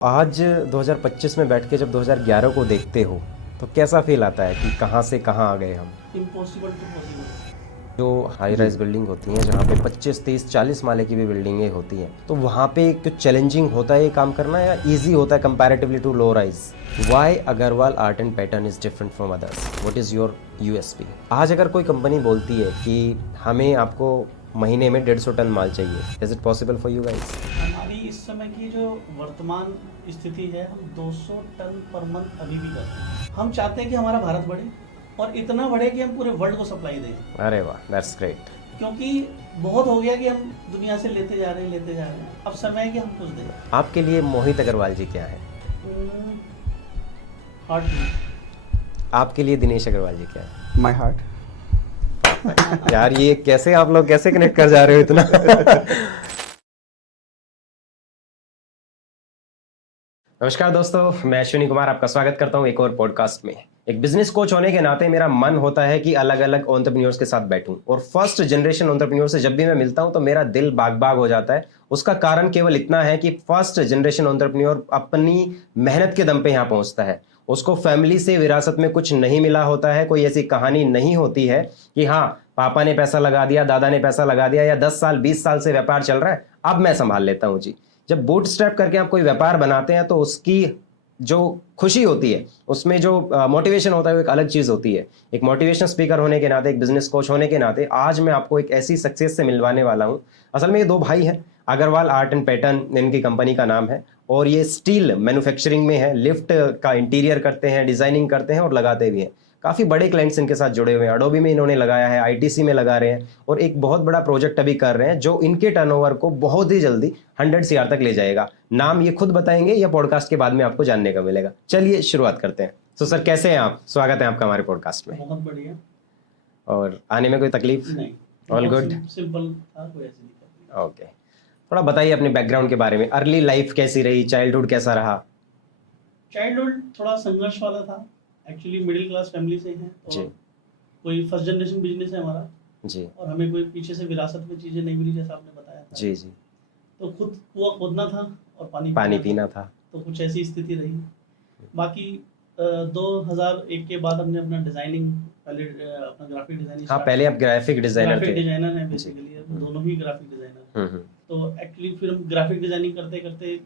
आज 2025 में बैठ के जब 2011 को देखते हो तो कैसा फील आता है कि कहाँ से कहाँ आ गए हम। Impossible to possible. जो हाई राइज बिल्डिंग होती हैं जहाँ पे 25, 30, 40 माले की भी बिल्डिंगें होती हैं तो वहाँ पे कुछ चैलेंजिंग होता है ये काम करना या इजी होता है comparatively to low rise. Why Agarwal art and pattern is different from others, what is your USP. आज अगर कोई कंपनी बोलती है कि हमें आपको महीने में 150 टन माल चाहिए, is it possible for you guys? हमारी इस समय की जो वर्तमान स्थिति है, हम 200 टन पर मंथ अभी भी करते हैं। हम चाहते हैं कि हमारा भारत बढ़े और इतना बढ़े कि हम पूरे वर्ल्ड को सप्लाई दें। अरे वाह, दैट्स ग्रेट। क्योंकि बहुत हो गया कि हम दुनिया से लेते जा रहे हैं। अब समय है कि हम कुछ दें। आपके लिए मोहित अग्रवाल जी क्या है? हार्ट। आपके लिए दिनेश अग्रवाल जी क्या है? My heart. यार ये कैसे आप लोग कैसे कनेक्ट कर जा रहे हो इतना? नमस्कार दोस्तों, मैं अश्विनी कुमार आपका स्वागत करता हूं एक और पॉडकास्ट में। एक बिजनेस कोच होने के नाते मेरा मन होता है कि अलग अलग एंटरप्रेन्योर्स के साथ बैठूं और फर्स्ट जनरेशन एंटरप्रेन्योर से जब भी मैं मिलता हूं तो मेरा दिल बाग बाग हो जाता है। उसका कारण केवल इतना है कि फर्स्ट जनरेशन एंटरप्रेन्योर अपनी मेहनत के दम पे यहाँ पहुंचता है। उसको फैमिली से विरासत में कुछ नहीं मिला होता है, कोई ऐसी कहानी नहीं होती है कि हाँ पापा ने पैसा लगा दिया, दादा ने पैसा लगा दिया या 10 साल 20 साल से व्यापार चल रहा है अब मैं संभाल लेता हूँ जी। जब बूटस्ट्रैप करके आप कोई व्यापार बनाते हैं तो उसकी जो खुशी होती है, उसमें जो मोटिवेशन होता है वो एक अलग चीज़ होती है। एक मोटिवेशन स्पीकर होने के नाते, एक बिजनेस कोच होने के नाते आज मैं आपको एक ऐसी सक्सेस से मिलवाने वाला हूँ। असल में ये दो भाई हैं, अग्रवाल आर्ट एंड पैटर्न इनकी कंपनी का नाम है और ये स्टील मैन्युफैक्चरिंग में है। लिफ्ट का इंटीरियर करते हैं, डिजाइनिंग करते हैं और लगाते भी हैं। काफ़ी बड़े क्लाइंट्स इनके साथ जुड़े हुए हैं। अडोबी में इन्होंने लगाया है, आईटीसी में लगा रहे हैं और एक बहुत बड़ा प्रोजेक्ट अभी कर रहे हैं जो इनके टर्नओवर को बहुत ही जल्दी 100 CR तक ले जाएगा। नाम ये खुद बताएंगे या पॉडकास्ट के बाद में आपको जानने का मिलेगा। चलिए शुरुआत करते हैं। तो सर कैसे हैं आप? स्वागत है आपका हमारे पॉडकास्ट में। बहुत बढ़िया। और आने में कोई तकलीफ? नहीं, ऑल गुड? सिंपल था, कोई ऐसी दिक्कत ओके, थोड़ा बताइए अपने बैकग्राउंड के बारे में। अर्ली लाइफ कैसी रही, चाइल्डहुड कैसा रहा? चाइल्डहुड थोड़ा संघर्ष वाला था। एक्चुअली मिडिल क्लास फैमिली से हैं जी। और कोई फर्स्ट जनरेशन बिजनेस है हमारा जी और हमें कोई पीछे से विरासत में चीज़ें नहीं मिली जैसा आपने बताया था। जी जी। तो खुद कुआं खोदना था और पानी पीना था। तो कुछ ऐसी स्थिति रही। बाकी 2001 के बाद हमने अपना डिजाइनिंग, पहले अपना ग्राफिक डिजाइनिंग। हाँ, पहले आप ग्राफिक डिजाइनर थे। डिजाइनर हैं बेसिकली, दोनों ही ग्राफिक डिजाइनर। तो एक्चुअली फिर हम ग्राफिक डिजाइनिंग करते करते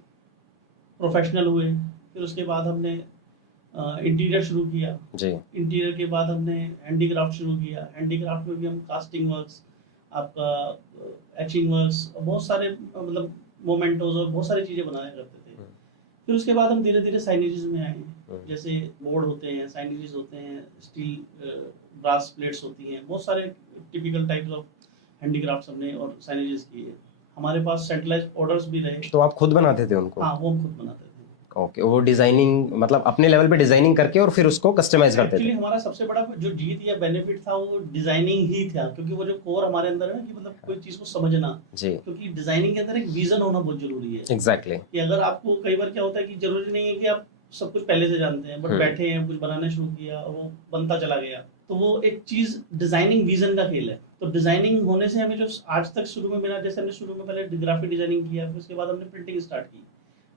प्रोफेशनल हुए। फिर उसके बाद हमने इंटीरियर शुरू किया जी। इंटीरियर के बाद हमने हैंडीक्राफ्ट शुरू किया। हैंडीक्राफ्ट में भी हम कास्टिंग वर्क्स, आपका एचिंग वर्क्स और बहुत सारे मतलब मोमेंटोज और बहुत सारी चीज़ें बनाया करते थे। फिर उसके बाद हम धीरे धीरे साइनेजेस में आए, जैसे बोर्ड होते हैं, साइनेजेस होते हैं, स्टील ब्रास प्लेट्स होती हैं, बहुत सारे टिपिकल टाइप्स ऑफ हैंडीक्राफ्ट्स हमने और साइनेजेस किए। हमारे पास सेंट्रलाइज्ड ऑर्डर्स भी रहे। तो आप खुद बनाते थे उनको? हाँ, वो हम खुद बनाते थे। ओके, वो डिजाइनिंग मतलब अपने लेवल पे डिजाइनिंग करके और फिर उसको कस्टमाइज करते थे। एक्चुअली हमारा सबसे बड़ा जो जीत या बेनिफिट था वो डिजाइनिंग ही था, क्योंकि वो जो कोर हमारे अंदर है कि मतलब कोई चीज को समझना जी। क्योंकि डिजाइनिंग के अंदर एक विजन होना बहुत जरूरी है। एग्जैक्टली। कि अगर आपको कई बार क्या होता है कि जरूरी नहीं है कि आप सब कुछ पहले से जानते हैं, बट बैठे हैं, कुछ बनाना शुरू किया और वो बनता चला गया, तो वो एक चीज डिजाइनिंग विजन का खेल है। तो डिजाइनिंग होने से हमें जो आज तक शुरू में मेरा, जैसे हमने शुरू में पहले ग्राफिक डिजाइनिंग किया, फिर उसके बाद हमने प्रिंटिंग स्टार्ट की।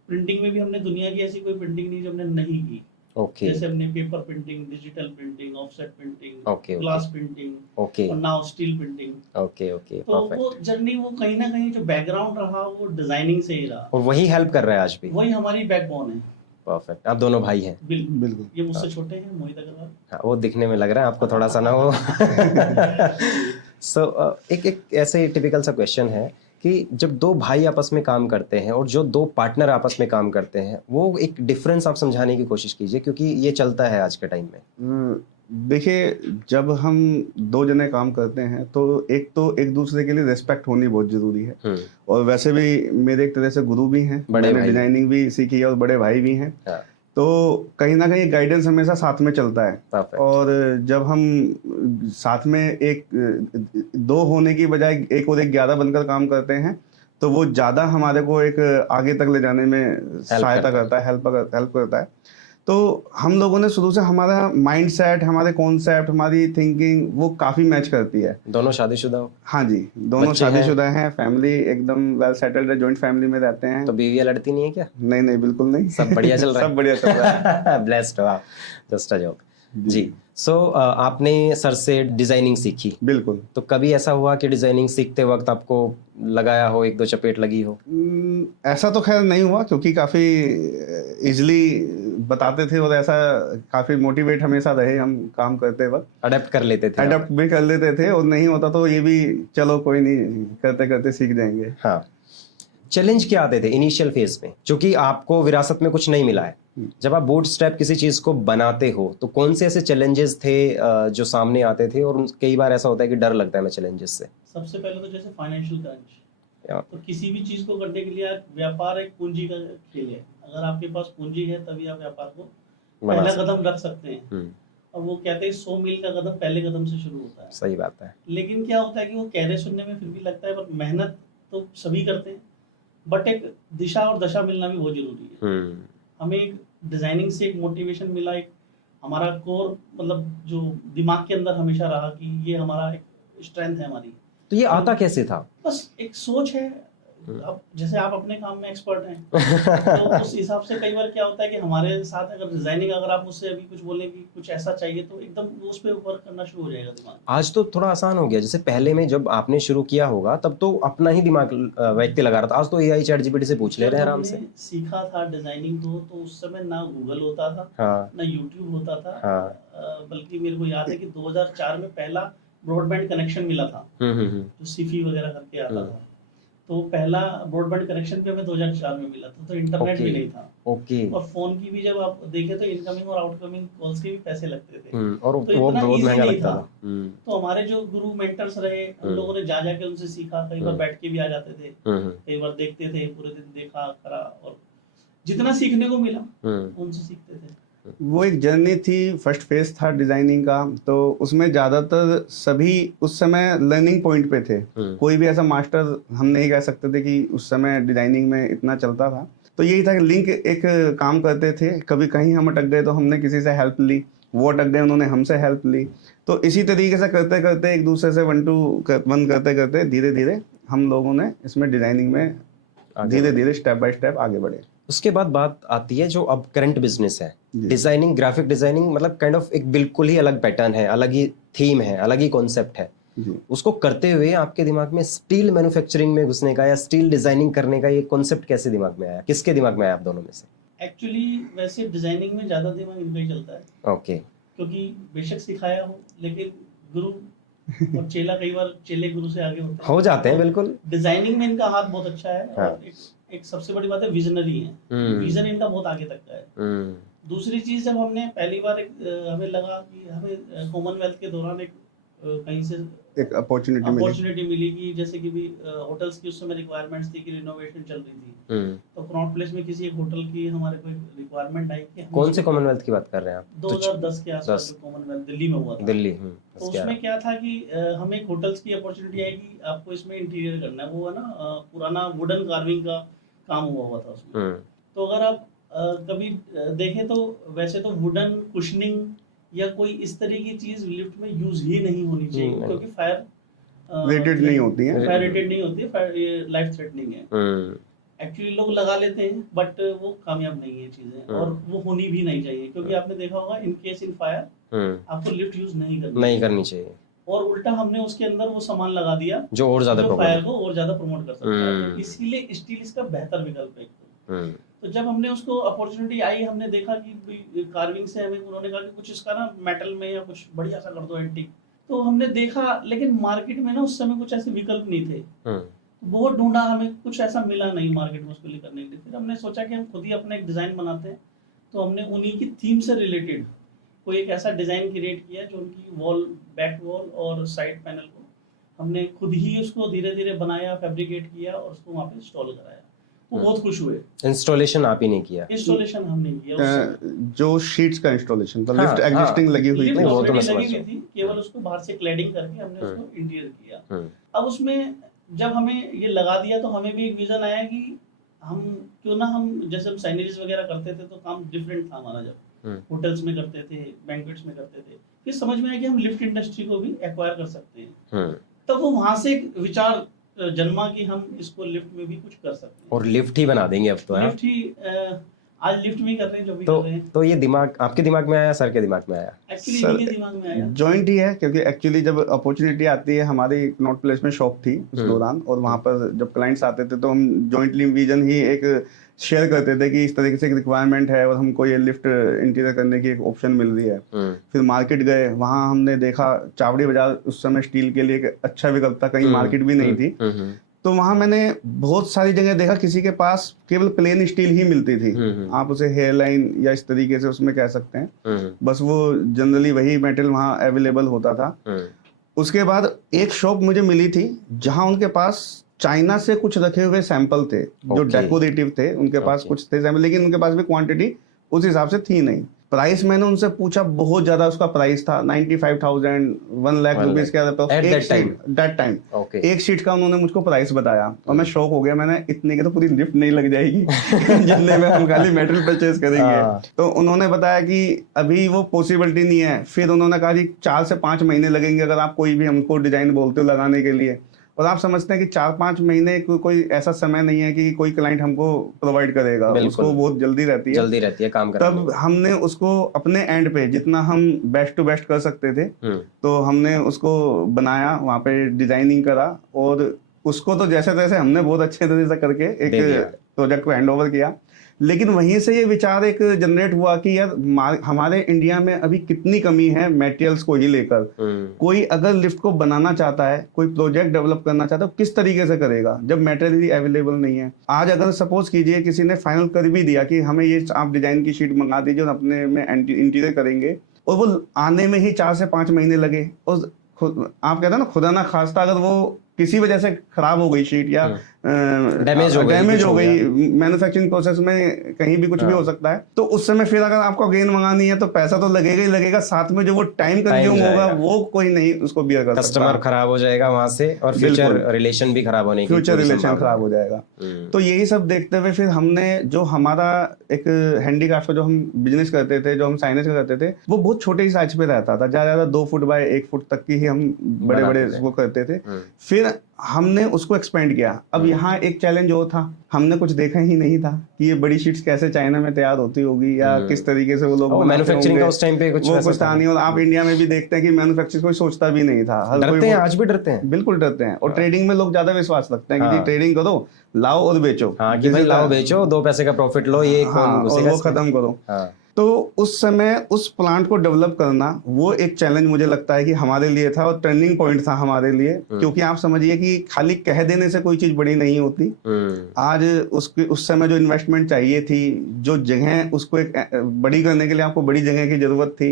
प्रिंटिंग में भी हमने दुनिया की ऐसी कोई प्रिंटिंग नहीं जो हमने नहीं की। ओके। जैसे हमने paper printing, digital printing, offset printing, glass printing और now steel printing. Okay okay, तो वो जर्नी, वो कहीं ना कहीं जो बैकग्राउंड रहा वो डिजाइनिंग से ही रहा और वही हेल्प कर रहा है आज भी। वही हमारी बैकबोन है। परफेक्ट। आप दोनों भाई हैं? बिल्कुल। ये मुझसे छोटे हैं, मोहित अग्रवाल। हाँ, वो दिखने में लग रहा है आपको थोड़ा सा ना वो। सो एक ऐसे टिपिकल सा क्वेश्चन है कि जब दो भाई आपस में काम करते हैं और जो दो पार्टनर आपस में काम करते हैं, वो एक डिफरेंस आप समझाने की कोशिश कीजिए, क्योंकि ये चलता है आज के टाइम में। देखिए, जब हम दो जने काम करते हैं तो एक दूसरे के लिए रिस्पेक्ट होनी बहुत जरूरी है। और वैसे भी मेरे एक तरह से गुरु भी हैं, मैंने डिजाइनिंग भी सीखी है और बड़े भाई भी हैं। तो कहीं ना कहीं गाइडेंस हमेशा साथ में चलता है। और जब हम साथ में एक दो होने की बजाय एक और एक 11 बनकर काम करते हैं तो वो ज़्यादा हमारे को एक आगे तक ले जाने में सहायता करता है, हेल्प करता है। तो हम लोगों ने शुरू से हमारा माइंड सेट, हमारे कॉन्सेप्ट, हमारी थिंकिंग वो काफी मैच करती है। दोनों शादीशुदा हो? हाँ जी, दोनों शादीशुदा हैं, फैमिली एकदम वेल सेटल्ड है, जॉइंट फैमिली में रहते हैं। तो बीवियां लड़ती नहीं है क्या? नहीं नहीं, बिल्कुल नहीं, सब बढ़िया चल रहा है। सब बढ़िया चल रहा है। ब्लेस्ड हो आप, जस्ट अ जोक जी। सो आपने सर से डिजाइनिंग सीखी, बिल्कुल। तो कभी ऐसा हुआ कि डिजाइनिंग सीखते वक्त आपको लगाया हो, एक दो चपेट लगी हो? ऐसा तो खैर नहीं हुआ, क्योंकि काफी इजिली बताते थे और ऐसा काफी मोटिवेट हमेशा रहे हम काम करते वक्त। अडेप्ट कर लेते थे? अडेप्ट भी कर लेते थे, और नहीं होता तो ये भी चलो कोई नहीं, करते करते सीख जाएंगे। हाँ। चैलेंज क्या आते थे इनिशियल फेज में, क्योंकि आपको विरासत में कुछ नहीं मिला है? जब आप बूटस्ट्रैप किसी चीज को बनाते हो तो कौन से ऐसे चैलेंजेस थे जो सामने आते थे, और कई बार ऐसा होता है कि डर लगता है मैं चैलेंजेस से? सबसे पहले तो जैसे फाइनेंशियल क्रंच, तो किसी भी चीज को करने के लिए व्यापार एक पूंजी का खेल है। अगर आपके पास पूंजी है तभी आप व्यापार को पहला कदम रख सकते हैं। और वो कहते हैं 100 मील का कदम पहले कदम से शुरू होता है। सही बात है। लेकिन क्या होता है कि वो कह रहे सुनने में फिर भी लगता है, पर मेहनत तो सभी करते हैं, बट एक दिशा और दशा मिलना भी बहुत जरूरी है। हमें एक डिजाइनिंग से एक मोटिवेशन मिला, एक हमारा कोर, मतलब जो दिमाग के अंदर हमेशा रहा कि ये हमारा एक स्ट्रेंथ है हमारी। तो ये आता कैसे था? बस एक सोच है। अब जैसे आप अपने काम में एक्सपर्ट हैं, तो उस हिसाब से कई बार क्या होता है कि हमारे साथ अगर डिजाइनिंग, अगर आप मुझसे अभी कुछ बोलें कि कुछ ऐसा चाहिए, तो एकदम उस पे वर्क करना शुरू हो जाएगा दिमाग। आज तो थोड़ा आसान हो गया, जैसे पहले में जब आपने शुरू किया होगा तब तो अपना ही दिमाग व्यक्ति लगा रहा था, आज तो एआई चैट जीपीटी से पूछ ले रहे हैं आराम से। सीखा था डिजाइनिंग को, तो उस समय ना गूगल होता था, हाँ, ना यूट्यूब होता था। हाँ, बल्कि मेरे को याद है कि 2004 में पहला ब्रॉडबैंड कनेक्शन मिला था, जो सीफी वगैरह करके आता था। तो पहला ब्रॉडबैंड कनेक्शन भी हमें 2004 में मिला था, तो इंटरनेट भी नहीं था। और फोन की भी जब आप देखें तो इनकमिंग और आउटकमिंग कॉल्स के भी पैसे लगते थे, और तो वो इतना बहुत इजी महंगा नहीं लगता था। तो हमारे जो गुरु मेंटर्स रहे, हम लोगों ने जा जाके उनसे सीखा, कई बार बैठ के भी आ जाते थे, कई बार देखते थे, पूरे दिन देखा करा, और जितना सीखने को मिला उनसे सीखते थे। वो एक जर्नी थी, फर्स्ट फेज था डिजाइनिंग का, तो उसमें ज्यादातर सभी उस समय लर्निंग पॉइंट पे थे। कोई भी ऐसा मास्टर हम नहीं कह सकते थे कि उस समय डिजाइनिंग में इतना चलता था। तो यही था कि लिंक एक काम करते थे, कभी कहीं हम अटक गए तो हमने किसी से हेल्प ली, वो अटक गए उन्होंने हमसे हेल्प ली। तो इसी तरीके से करते करते एक दूसरे से 1 to 1 करते करते धीरे धीरे हम लोगों ने इसमें डिजाइनिंग में धीरे धीरे स्टेप बाय स्टेप आगे बढ़े। उसके बाद बात आती है जो अब करंट बिजनेस है, डिजाइनिंग, ग्राफिक डिजाइनिंग, मतलब काइंड ऑफ एक बिल्कुल ही अलग पैटर्न है, अलग ही थीम है, अलग ही कॉन्सेप्ट है। उसको करते हुए आपके दिमाग में स्टील मैन्युफैक्चरिंग में घुसने का या स्टील डिजाइनिंग करने का ये कॉन्सेप्ट कैसे दिमाग में आया, किसके दिमाग में आया आप दोनों में से? एक्चुअली वैसे डिजाइनिंग में ज्यादा दिमाग इनका ही चलता है। ओके। क्योंकि बेशक सिखाया हो, लेकिन गुरु और चेला कई बार चेले गुरु से आगे होते हैं, हो जाते हैं। बिल्कुल डिजाइनिंग में इनका हाथ बहुत अच्छा है। हाँ। और एक सबसे बड़ी बात है, विजनरी है, विजन इनका बहुत आगे तक का है। दूसरी चीज, जब हमने पहली बार हमें लगा कि हमें कॉमनवेल्थ के दौरान एक कहीं से एक अपॉर्चुनिटी मिली कि जैसे कि भी होटल्स की उस समय रिक्वायरमेंट्स थी कि रिनोवेशन चल रही थी, तो कनॉट प्लेस में किसी एक होटल की हमारे को रिक्वायरमेंट आई कि कौन से कॉमनवेल्थ की बात कर रहे हैं आप? 2010 के आसपास जो कॉमनवेल्थ दिल्ली में हुआ था। दिल्ली। तो उसमें क्या था कि हमें एक होटल्स की अपॉर्चुनिटी आई कि आपको इसमें इंटीरियर करना है। वो है ना पुराना वुडन कार्विंग का काम हुआ था उसमें। तो अगर आप कभी देखें तो वैसे तो वुडन कुशनिंग या कोई इस तरह की चीज लिफ्ट में यूज ही नहीं होनी चाहिए, क्योंकि फायर रेटेड नहीं होती है, फायर रेटेड नहीं होती है, ये लाइफ थ्रेटनिंग है। एक्चुअली लोग लगा लेते हैं, बट वो कामयाब नहीं है चीजें, और वो होनी भी नहीं चाहिए, क्योंकि आपने देखा होगा इन केस इन फायर आपको लिफ्ट यूज नहीं करनी चाहिए। और उल्टा हमने उसके अंदर वो सामान लगा दिया जो और ज्यादा फायर को और ज्यादा प्रमोट कर सकता है। तो इसीलिए स्टील इसका बेहतर विकल्प है। तो जब हमने उसको अपॉर्चुनिटी आई, हमने देखा कि कार्विंग से हमें उन्होंने कहा कि कुछ इसका ना मेटल में या कुछ बढ़िया सा कर दो एंटीक। तो हमने देखा, लेकिन मार्केट में ना उस समय कुछ ऐसे विकल्प नहीं थे। बहुत ढूंढा, हमें कुछ ऐसा मिला नहीं मार्केट में उसको लिए करने के लिए। फिर हमने सोचा कि हम खुद ही अपना एक डिजाइन बनाते हैं। तो हमने उन्हीं की थीम से रिलेटेड कोई एक ऐसा डिजाइन क्रिएट किया जो उनकी वॉल, बैक वॉल और साइड पैनल को हमने खुद ही उसको धीरे धीरे बनाया, फैब्रिकेट किया और उसको वहाँ पे इंस्टॉल कराया। वो बहुत खुश हुए। इंस्टॉलेशन आप ही नहीं किया? इंस्टॉलेशन हमने किया। जो शीट्स का इंस्टॉलेशन था, लिफ्ट एग्जिस्टिंग लगी हुई थी, वो तो मैं समझ रहा हूं। केवल उसको बाहर से क्लैडिंग करके हमने उसको इंटीरियर किया। अब उसमें जब हमें ये लगा दिया तो हमें भी एक विजन आया कि हम क्यों ना हम जैसे हम साइनेजेस वगैरह करते थे तो काम डिफरेंट था हमारा। जब होटल्स में करते थे, बैंक्वेट्स में करते थे। फिर समझ में आया कि हम लिफ्ट इंडस्ट्री को भी एक्वायर कर सकते हैं। तब वो वहां से एक विचार जन्मा कि हम इसको लिफ्ट में भी कुछ कर सकते हैं, और लिफ्ट ही बना देंगे अब तो। लिफ्ट ही आज लिफ्ट में कर रहे हैं जो भी तो, कर रहे हैं। तो ये दिमाग आपके दिमाग में आया, सर के दिमाग में आया? एक्चुअली इनके दिमाग में आया, जॉइंट ही है, क्योंकि एक्चुअली जब अपॉर्चुनिटी आती है, हमारी नॉट प्लेस में शॉप थी उस दौरान, और वहाँ पर जब क्लाइंट्स आते थे तो हम जॉइंटली विजन ही एक शेयर करते थे कि इस तरीके से एक रिक्वायरमेंट है और हमको ये लिफ्ट इंटीरियर करने की एक ऑप्शन मिल रही है। फिर मार्केट गए, वहाँ हमने देखा चावड़ी बाजार उस समय स्टील के लिए एक अच्छा विकल्प था, कहीं मार्केट भी नहीं थी। तो वहां मैंने बहुत सारी जगह देखा किसी के पास केवल प्लेन स्टील ही मिलती थी, आप उसे हेयर लाइन या इस तरीके से उसमें कह सकते हैं, बस वो जनरली वही मेटेरियल वहां अवेलेबल होता था। उसके बाद एक शॉप मुझे मिली थी जहां उनके पास चाइना से कुछ रखे हुए सैंपल थे, जो डेकोरेटिव थे, उनके पास कुछ थे सैंपल, लेकिन उनके पास भी क्वांटिटी उस हिसाब से थी नहीं। प्राइस मैंने उनसे पूछा, बहुत ज्यादा उसका प्राइस था, 95,000 1 लाख रुपीज के दैट टाइम। एक शीट का उन्होंने मुझको प्राइस बताया और मैं शॉक हो गया। मैंने इतने की तो पूरी लिफ्ट नहीं लग जाएगी जितने में हम खाली मेटल परचेज करेंगे। तो उन्होंने बताया कि अभी वो पॉसिबिलिटी नहीं है। फिर उन्होंने कहा कि 4 से 5 महीने लगेंगे अगर आप कोई भी हमको डिजाइन बोलते हो लगाने के लिए। और आप समझते हैं कि 4-5 महीने कोई ऐसा समय नहीं है कि कोई क्लाइंट हमको प्रोवाइड करेगा, उसको बहुत जल्दी रहती है काम करने। तब हमने उसको अपने एंड पे जितना हम बेस्ट टू बेस्ट कर सकते थे तो हमने उसको बनाया, वहाँ पे डिजाइनिंग करा और उसको तो जैसे तैसे हमने बहुत अच्छे तरह से करके एक प्रोजेक्ट को हैंड ओवर किया। लेकिन वहीं से ये विचार एक जनरेट हुआ कि यार हमारे इंडिया में अभी कितनी कमी है मटेरियल्स को ही लेकर। कोई अगर लिफ्ट को बनाना चाहता है, कोई प्रोजेक्ट डेवलप करना चाहता है, किस तरीके से करेगा जब मटेरियल ही अवेलेबल नहीं है। आज अगर सपोज कीजिए किसी ने फाइनल कर भी दिया कि हमें ये आप डिजाइन की शीट मंगा दीजिए और अपने में इंटीरियर करेंगे, और वो आने में ही 4 से 5 महीने लगे, और आप कहते हैं ना खुदा ना खास्ता अगर वो किसी वजह से खराब हो गई शीट या डैमेज हो गई मैन्युफैक्चरिंग प्रोसेस में कहीं भी कुछ भी हो सकता है, तो उस समय फिर अगर आपको अगेन मंगानी है तो पैसा तो लगेगा ही लगेगा, साथ में जो वो टाइम कंज्यूम होगा वो कोई नहीं उसको बियर कर सकता। कस्टमर खराब हो जाएगा वहां से और फ्यूचर रिलेशन भी खराब होने की फ्यूचर रिलेशन खराब हो जाएगा। तो यही सब देखते हुए फिर हमने जो हमारा एक हैंडीक्राफ्ट जो हम बिजनेस करते थे, जो हम साइनेज करते थे, वो बहुत छोटे ही साइज पे रहता था, ज्यादा 2 फुट बाय 1 फुट तक की ही हम बड़े बड़े वो करते थे। फिर हमने उसको एक्सपेंड किया। अब यहाँ एक चैलेंज और था, हमने कुछ देखा ही नहीं था कि ये बड़ी शीट्स कैसे चाइना में तैयार होती होगी या किस तरीके से वो लोग मैन्युफैक्चरिंग का उस टाइम पे कुछ था नहीं। और आप इंडिया में भी देखते हैं कि मैन्युफैक्चरिंग कोई सोचता भी नहीं था, डरते हैं, आज भी डरते हैं, बिल्कुल डरते हैं। और ट्रेडिंग में लोग ज्यादा विश्वास रखते हैं कि ट्रेडिंग करो, लाओ और बेचो, कि भाई लाओ बेचो, 2 पैसे का प्रॉफिट लो, ये वो खत्म करो। तो उस समय उस प्लांट को डेवलप करना वो एक चैलेंज मुझे लगता है कि हमारे लिए था और टर्निंग पॉइंट था हमारे लिए, क्योंकि आप समझिए कि खाली कह देने से कोई चीज बड़ी नहीं होती। आज उस समय जो इन्वेस्टमेंट चाहिए थी, जो जगह उसको एक बड़ी करने के लिए आपको बड़ी जगह की जरूरत थी,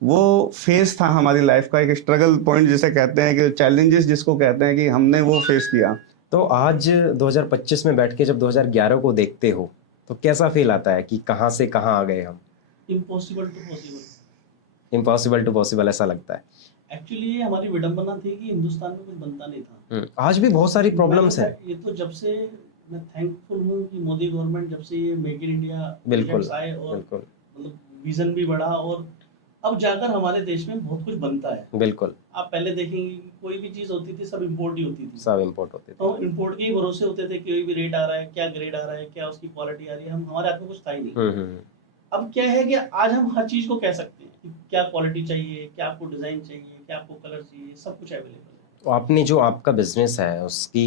वो फेस था हमारी लाइफ का, एक स्ट्रगल पॉइंट जिसे कहते हैं, कि चैलेंजेस जिसको कहते हैं, कि हमने वो फेस किया। तो आज 2025 में बैठ के जब 2011 को देखते हो तो कैसा फील आता है कि कहाँ से कहाँ आ गए हम? इम्पॉसिबल टू पॉसिबल ऐसा लगता है। एक्चुअली ये हमारी विडंबना थी कि हिंदुस्तान में कुछ बनता नहीं था। आज भी बहुत सारी प्रॉब्लम्स है। ये तो जब से मैं थैंकफुल हूँ कि मोदी गवर्नमेंट जब से ये मेक इन इंडिया बिल्कुल आए और मतलब विजन भी बढ़ा और अब जाकर हमारे देश में बहुत कुछ बनता है। बिल्कुल, आप पहले देखेंगे कोई भी चीज होती थी सब इम्पोर्ट ही होती थी, सब इम्पोर्ट होते थे, तो इम्पोर्ट के ही भरोसे होते थे, कोई भी रेट आ रहा है, क्या ग्रेड आ रहा है, क्या उसकी क्वालिटी आ रही है, हम हमारे हाथ में कुछ था ही नहीं। अब क्या है कि आज हम हर चीज को कह सकते हैं कि क्या क्वालिटी चाहिए, क्या आपको डिजाइन चाहिए, क्या आपको कलर चाहिए, सब कुछ अवेलेबल है। तो आपने जो आपका बिजनेस है उसकी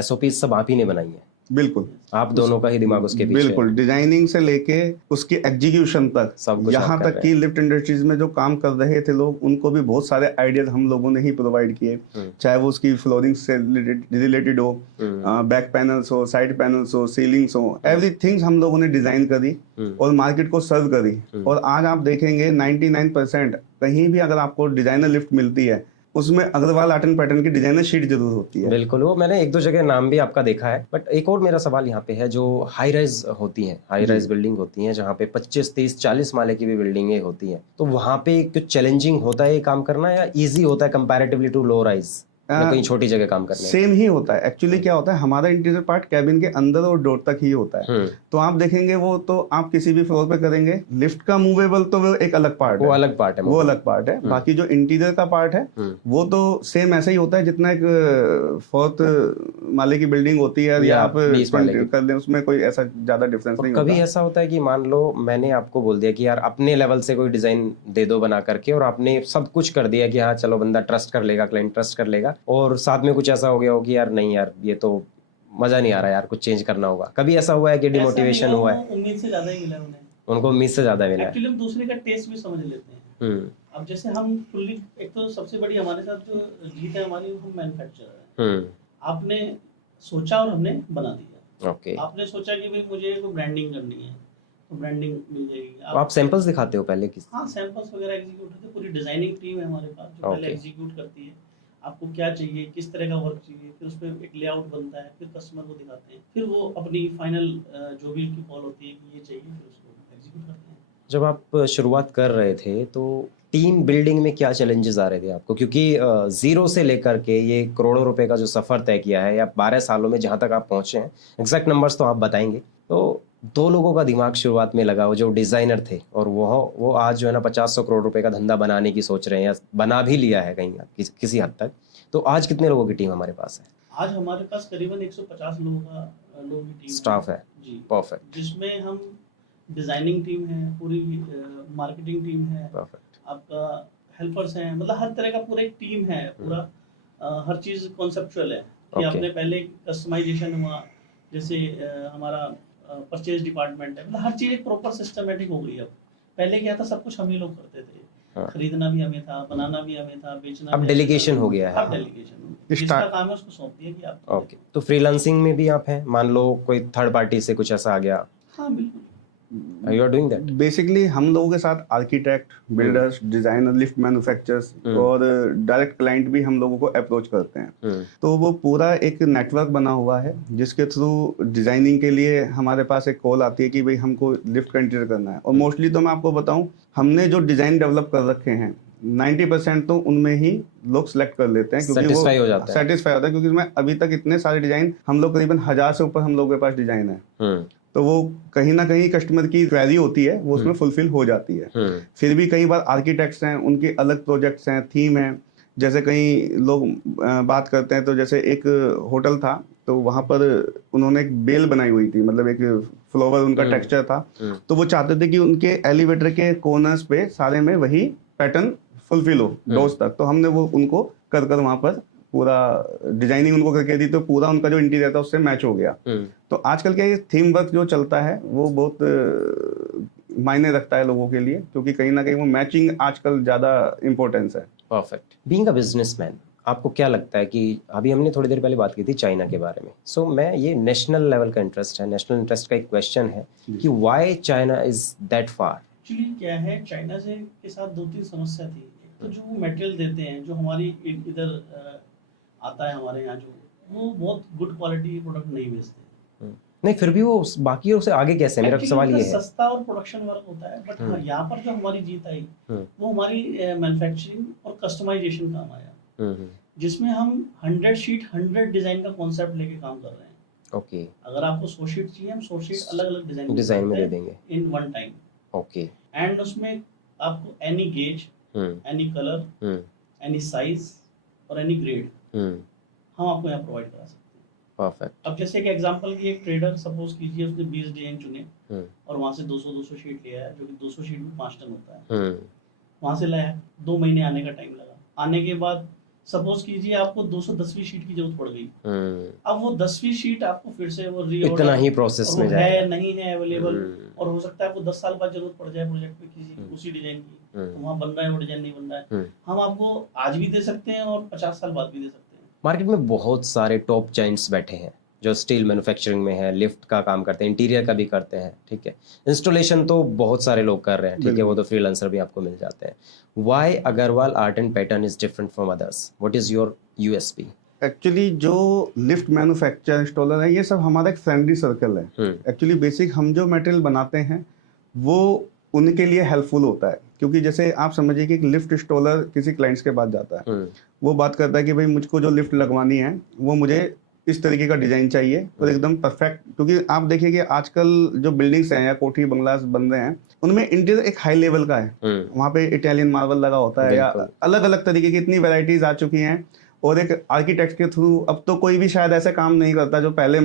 SOP सब आप ही ने बनाई है? बिल्कुल, आप दोनों का ही दिमाग उसके पीछे। बिल्कुल, डिजाइनिंग से लेके उसकी एग्जीक्यूशन तक, सब कुछ यहाँ तक कि लिफ्ट इंडस्ट्रीज में जो काम कर रहे थे लोग, उनको भी बहुत सारे आइडियाज हम लोगों ने ही प्रोवाइड किए, चाहे वो उसकी फ्लोरिंग से रिलेटेड हो, बैक पैनल्स हो, साइड पैनल्स हो, सीलिंग्स हो, एवरीथिंग हम लोगों ने डिजाइन करी और मार्केट को सर्व करी। और आज आप देखेंगे 99% कहीं भी अगर आपको डिजाइनर लिफ्ट मिलती है उसमें अग्रवाल आर्ट एंड पैटर्न की डिजाइनर शीट जरूर होती है। बिल्कुल, वो मैंने 1-2 जगह नाम भी आपका देखा है। बट एक और मेरा सवाल यहाँ पे है, जो हाई राइज होती हैं, हाई राइज बिल्डिंग होती हैं जहाँ पे 25, 30, 40 माले की भी बिल्डिंगें होती हैं, तो वहाँ पे कुछ चैलेंजिंग होता है ये काम करना या इजी होता है कंपैरेटिवली टू लो राइज? या कहीं छोटी जगह काम करने? सेम ही होता है। एक्चुअली क्या होता है, हमारा इंटीरियर पार्ट कैबिन के अंदर और डोर तक ही होता है। तो आप देखेंगे वो तो आप किसी भी फ्लोर पे करेंगे। लिफ्ट का मूवेबल तो वो एक अलग पार्ट है, वो अलग पार्ट है, वो अलग पार्ट है। बाकी जो इंटीरियर का पार्ट है वो तो सेम ऐसा ही होता है जितना एक 4th माले की बिल्डिंग होती है या आप 20 माले कर दें, उसमें कोई ऐसा ज्यादा डिफरेंस नहीं कभी होता। ऐसा होता है कि मान लो मैंने आपको बोल दिया कि यार अपने लेवल से कोई डिजाइन दे दो बना करके, और आपने सब कुछ कर दिया कि हाँ चलो बंदा ट्रस्ट कर लेगा, क्लाइंट ट्रस्ट कर लेगा, और साथ में कुछ ऐसा हो गया हो कि यार नहीं यार ये तो मजा नहीं आ रहा यार, कुछ चेंज करना होगा? कभी ऐसा हुआ है कि डिमोटिवेशन हुआ है? उम्मीद से ज्यादा ही मिला उन्हें, उनको उम्मीद से ज्यादा मिला है। एक्चुअली हम दूसरे का टेस्ट भी समझ लेते हैं। अब जैसे हम फुल्ली, एक तो सबसे बड़ी हमारे साथ जो जीत है हमारी, हम मैन्युफैक्चरर हैं। आपने सोचा और हमने बना दिया। ओके। आपने सोचा कि भाई मुझे कोई ब्रांडिंग करनी है तो ब्रांडिंग मिल जाएगी। आप सैंपल्स दिखाते हो पहले? किस? हाँ, सैंपल्स वगैरह एग्जीक्यूट होते हैं। पूरी डिजाइनिंग टीम है हमारे पास जो पहले एग्जीक्यूट करती है, आपको क्या चाहिए, किस तरह का वर्क चाहिए, फिर उस पर एक लेआउट बनता है, फिर कस्टमर को दिखाते हैं, फिर वो अपनी फाइनल जो भी उनकी कॉल होती है कि ये चाहिए, फिर उसको एग्जीक्यूट करते हैं। जब आप शुरुआत कर रहे थे तो टीम बिल्डिंग में क्या चैलेंजेस आ रहे थे आपको? क्योंकि जीरो से लेकर के ये करोड़ों रुपए का जो सफर तय किया है, या 12 सालों में जहां तक आप पहुंचे हैं, एग्जैक्ट नंबर्स तो आप बताएंगे, तो 2 लोगों का दिमाग शुरुआत में लगा, वो जो डिजाइनर थे, और वो आज जो है ना 50-100 करोड़ रुपए का धंधा बनाने की सोच रहे हैं, या बना भी लिया है कहीं किसी हद तक। तो आज कितने लोगों की टीम हमारे पास है? आज हमारे पास करीबन 150 लोगों की टीम स्टाफ है जी, परफेक्ट, जिसमें हम डिजाइनिंग टीम है, पूरी मार्केटिंग टीम है, परफेक्ट, आपका हेल्पर्स हैं, मतलब हर तरह का पूरा एक टीम है। पूरा हर चीज कॉन्सेप्चुअल है कि आपने पहले कस्टमाइजेशन हुआ, जैसे हमारा परचेज डिपार्टमेंट है, मतलब हर चीज एक प्रॉपर सिस्टमेटिक हो गई। अब पहले क्या था, सब कुछ हम ही लोग करते थे, खरीदना भी हमें था, बनाना भी हमें था, बेचना। अब डेलीगेशन हो गया है। अब डेलीगेशन, जिसका काम है उसको सौंप दिया कि आप। ओके, तो फ्रीलांसिंग में भी आप हैं? मान लो कोई थर्ड पार्टी से कुछ ऐसा आ गया? हाँ बिल्कुल, you are doing that. Basically हम लोगों के साथ architect, builders, designer, lift manufacturers और डायरेक्ट क्लाइंट भी हम लोगों को अप्रोच करते हैं। तो वो पूरा एक नेटवर्क बना हुआ है जिसके थ्रू डिजाइनिंग के लिए हमारे पास एक कॉल आती है कि भाई हमको लिफ्ट का इंटीरियर करना है। और मोस्टली तो मैं आपको बताऊं, हमने जो डिजाइन डेवलप कर रखे हैं 90% तो उनमें ही लोग सिलेक्ट कर लेते हैं, क्योंकि वो सेटिस्फाई हो जाता है, क्योंकि उसमें अभी तक इतने सारे डिजाइन हम लोग करीबन 1000 से ऊपर हम लोगों के पास डिजाइन है। तो वो कहीं ना कहीं कस्टमर की क्वेरी होती है, वो उसमें फुलफिल हो जाती है। फिर भी कई बार आर्किटेक्ट्स हैं, उनके अलग प्रोजेक्ट्स हैं, थीम है। जैसे कई लोग बात करते हैं, तो जैसे एक होटल था, तो वहां पर उन्होंने एक बेल बनाई हुई थी, मतलब एक फ्लावर उनका टेक्सचर था। तो वो चाहते थे कि उनके एलिवेटर के कॉर्नर्स पे सारे में वही पैटर्न फुलफिल हो डोर्स तक। तो हमने वो उनको कर वहां पर पूरा डिजाइनिंग उनको करके दी, तो पूरा उनका जो इंटीरियर था उससे मैच हो गया। तो आजकल क्या ये थीम वर्क जो चलता है वो बहुत मायने रखता है लोगों के लिए, क्योंकि कहीं ना कहीं वो मैचिंग आजकल ज्यादा इंपॉर्टेंस है। परफेक्ट। बीइंग अ बिजनेसमैन, आपको क्या लगता है कि अभी हमने थोड़ी देर पहले बात की थी चाइना के बारे में, सो मैं ये नेशनल लेवल का इंटरेस्ट है, नेशनल इंटरेस्ट का एक क्वेश्चन है कि why China is that far? Actually क्या है, चाइना से के साथ 2-3 समस्या थी। एक तो जो वो मटेरियल देते हैं, जो हमारी इधर आता है हमारे यहाँ, जो वो बहुत गुड क्वालिटी प्रोडक्ट नहीं बेचते। नहीं, फिर भी वो बाकियों से आगे कैसे? मेरा सवाल ये है। सस्ता और प्रोडक्शन वर्क होता है, बट हाँ, यहाँ पर जो हमारी जीत आई वो हमारी मैन्युफैक्चरिंग और कस्टमाइजेशन काम आया, जिसमें हम 100 शीट 100 डिजाइन का कॉन्सेप्ट लेके काम कर रहे हैं। ओके। अगर आपको 100 शीट चाहिए, हम 100 शीट अलग अलग डिजाइन में दे देंगे in one time. Okay. And उसमें आपको any gauge, any colour, any size और एनी ग्रेड हम आपको यहाँ प्रोवाइड करा सकते हैं। परफेक्ट। अब जैसे एक एग्जांपल की, एक ट्रेडर सपोज कीजिए, उसने 20 डिजाइन चुने और वहां से 200 शीट ले आया, जो कि 200 शीट में 5 टन होता है। वहां से लाया, 2 महीने आने का टाइम लगा। आने के बाद सपोज कीजिए आपको 210वीं शीट की जरूरत पड़ गई। अब वो 10वीं शीट आपको फिर से वो इतना ही प्रोसेस में जाएगा, है नहीं है अवेलेबल, और हो सकता है आपको 10 साल बाद जरूरत पड़ जाए प्रोजेक्ट पे किसी उसी डिजाइन की, तो वहाँ बन रहा है वो डिजाइन नहीं बन रहा है, हम आपको आज भी दे सकते हैं और 50 साल बाद भी दे सकते हैं। मार्केट में बहुत सारे टॉप जाइंट्स बैठे हैं जो स्टील मैन्युफैक्चरिंग में है, लिफ्ट का काम करते हैं, इंटीरियर का भी करते हैं, ठीक है, इंस्टॉलेशन तो बहुत सारे लोग कर रहे हैं, ठीक है, वो तो फ्रीलांसर भी आपको मिल जाते हैं। Why Agarwal art and pattern is different from others? What is your USP? Actually जो लिफ्ट मैन्युफैक्चर, इंस्टॉलर है, ये सब हमारा एक फ्रेंडली सर्कल है। एक्चुअली बेसिक हम जो मटेरियल बनाते हैं वो उनके लिए हेल्पफुल होता है। क्योंकि जैसे आप समझिए कि एक लिफ्ट इंस्टॉलर किसी क्लाइंट्स के पास जाता है, वो बात करता है कि भाई मुझको जो लिफ्ट लगवानी है वो मुझे इस तरीके का डिजाइन चाहिए और एकदम परफेक्ट। क्योंकि आप देखिए कि आजकल जो बिल्डिंग्स हैं या कोठी बंगलास बन रहे हैं उनमें इंटीरियर एक हाई लेवल का है, वहाँ पे इटालियन मार्बल लगा होता है या अलग अलग तरीके की इतनी वैरायटीज आ चुकी हैं। और एक आर्किटेक्ट के थ्रू अब तो कोई भी शायद ऐसा काम नहीं करता जो पहले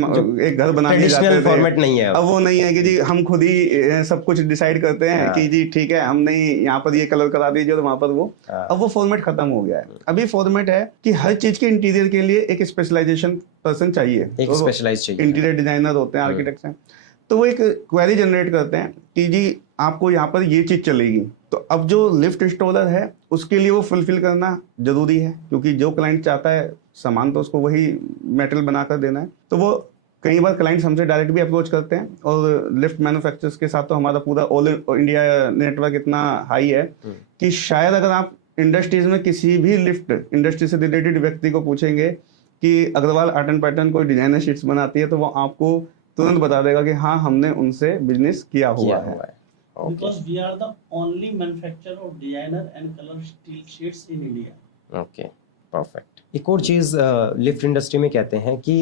एक घर बनाने जाते थे, फॉर्मेट नहीं है अब वो नहीं है कि जी हम खुद ही सब कुछ डिसाइड करते हैं कि जी ठीक है हम नहीं यहाँ पर ये कलर करा दीजिए और वहां पर वो, अब वो फॉर्मेट खत्म हो गया है। अभी फॉर्मेट है कि हर चीज के इंटीरियर के लिए एक स्पेशलाइजेशन पर्सन चाहिए, एक स्पेशलाइज चाहिए, इंटीरियर डिजाइनर होते हैं, आर्किटेक्ट्स हैं, तो वो एक क्वेरी जनरेट करते हैं कि जी आपको यहाँ पर ये चीज चलेगी। तो अब जो लिफ्ट इंस्टॉलर है उसके लिए वो फुलफिल करना जरूरी है, क्योंकि जो क्लाइंट चाहता है सामान तो उसको वही मेटेरियल बनाकर देना है। तो वो कई बार क्लाइंट्स हमसे डायरेक्ट भी अप्रोच करते हैं और लिफ्ट मैन्युफैक्चरर्स के साथ तो हमारा पूरा ऑल इंडिया नेटवर्क इतना हाई है कि शायद अगर आप इंडस्ट्रीज में किसी भी लिफ्ट इंडस्ट्री से रिलेटेड व्यक्ति को पूछेंगे कि अग्रवाल आर्ट एंड पैटर्न कोई डिजाइनर शीट्स बनाती है तो वो आपको तुरंत बता देगा कि हाँ हमने उनसे बिजनेस किया हुआ है। Because we are the only manufacturer of designer and color steel sheets in India. Okay, perfect. एक और चीज़ लिफ्ट इंडस्ट्री में कहते हैं कि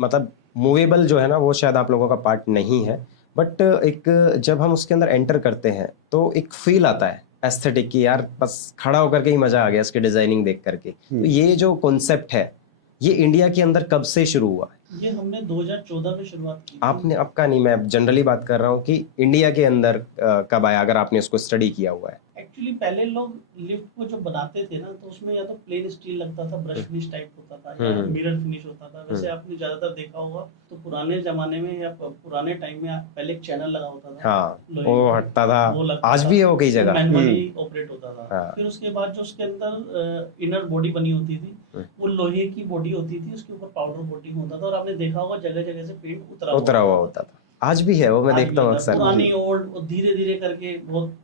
मतलब मूवेबल जो है ना वो शायद आप लोगों का पार्ट नहीं है, बट एक जब हम उसके अंदर एंटर करते हैं तो एक फील आता है एस्थेटिक की, यार बस खड़ा होकर के ही मजा आ गया इसकी डिजाइनिंग देख करके। तो ये जो कॉन्सेप्ट है ये इंडिया के अंदर कब से शुरू हुआ? ये हमने 2014 में शुरुआत की। आपने, आपका नहीं, मैं जनरली बात कर रहा हूँ कि इंडिया के अंदर कब आया, अगर आपने इसको स्टडी किया हुआ है। एक्चुअली पहले लोग लिफ्ट को जो बनाते थे ना तो उसमें या तो प्लेन स्टील लगता था, ब्रश फिनिश टाइप होता था या मिरर फिनिश होता था। वैसे आपने ज्यादातर देखा होगा तो पुराने जमाने में या पुराने टाइम में पहले एक चैनल लगा होता था, हाँ, वो हटता था, आज भी है वो कई जगह, मैनुअली ऑपरेट होता था। फिर उसके बाद जो उसके अंदर इनर बॉडी बनी होती थी वो लोहे की बॉडी होती थी, उसके ऊपर पाउडर कोटिंग होता था और आपने देखा होगा जगह जगह से पेंट उतरा हुआ होता था। आज भी है वो, मैं देखता हूँ अक्सर। पुरानी ओल्ड और धीरे धीरे करके बहुत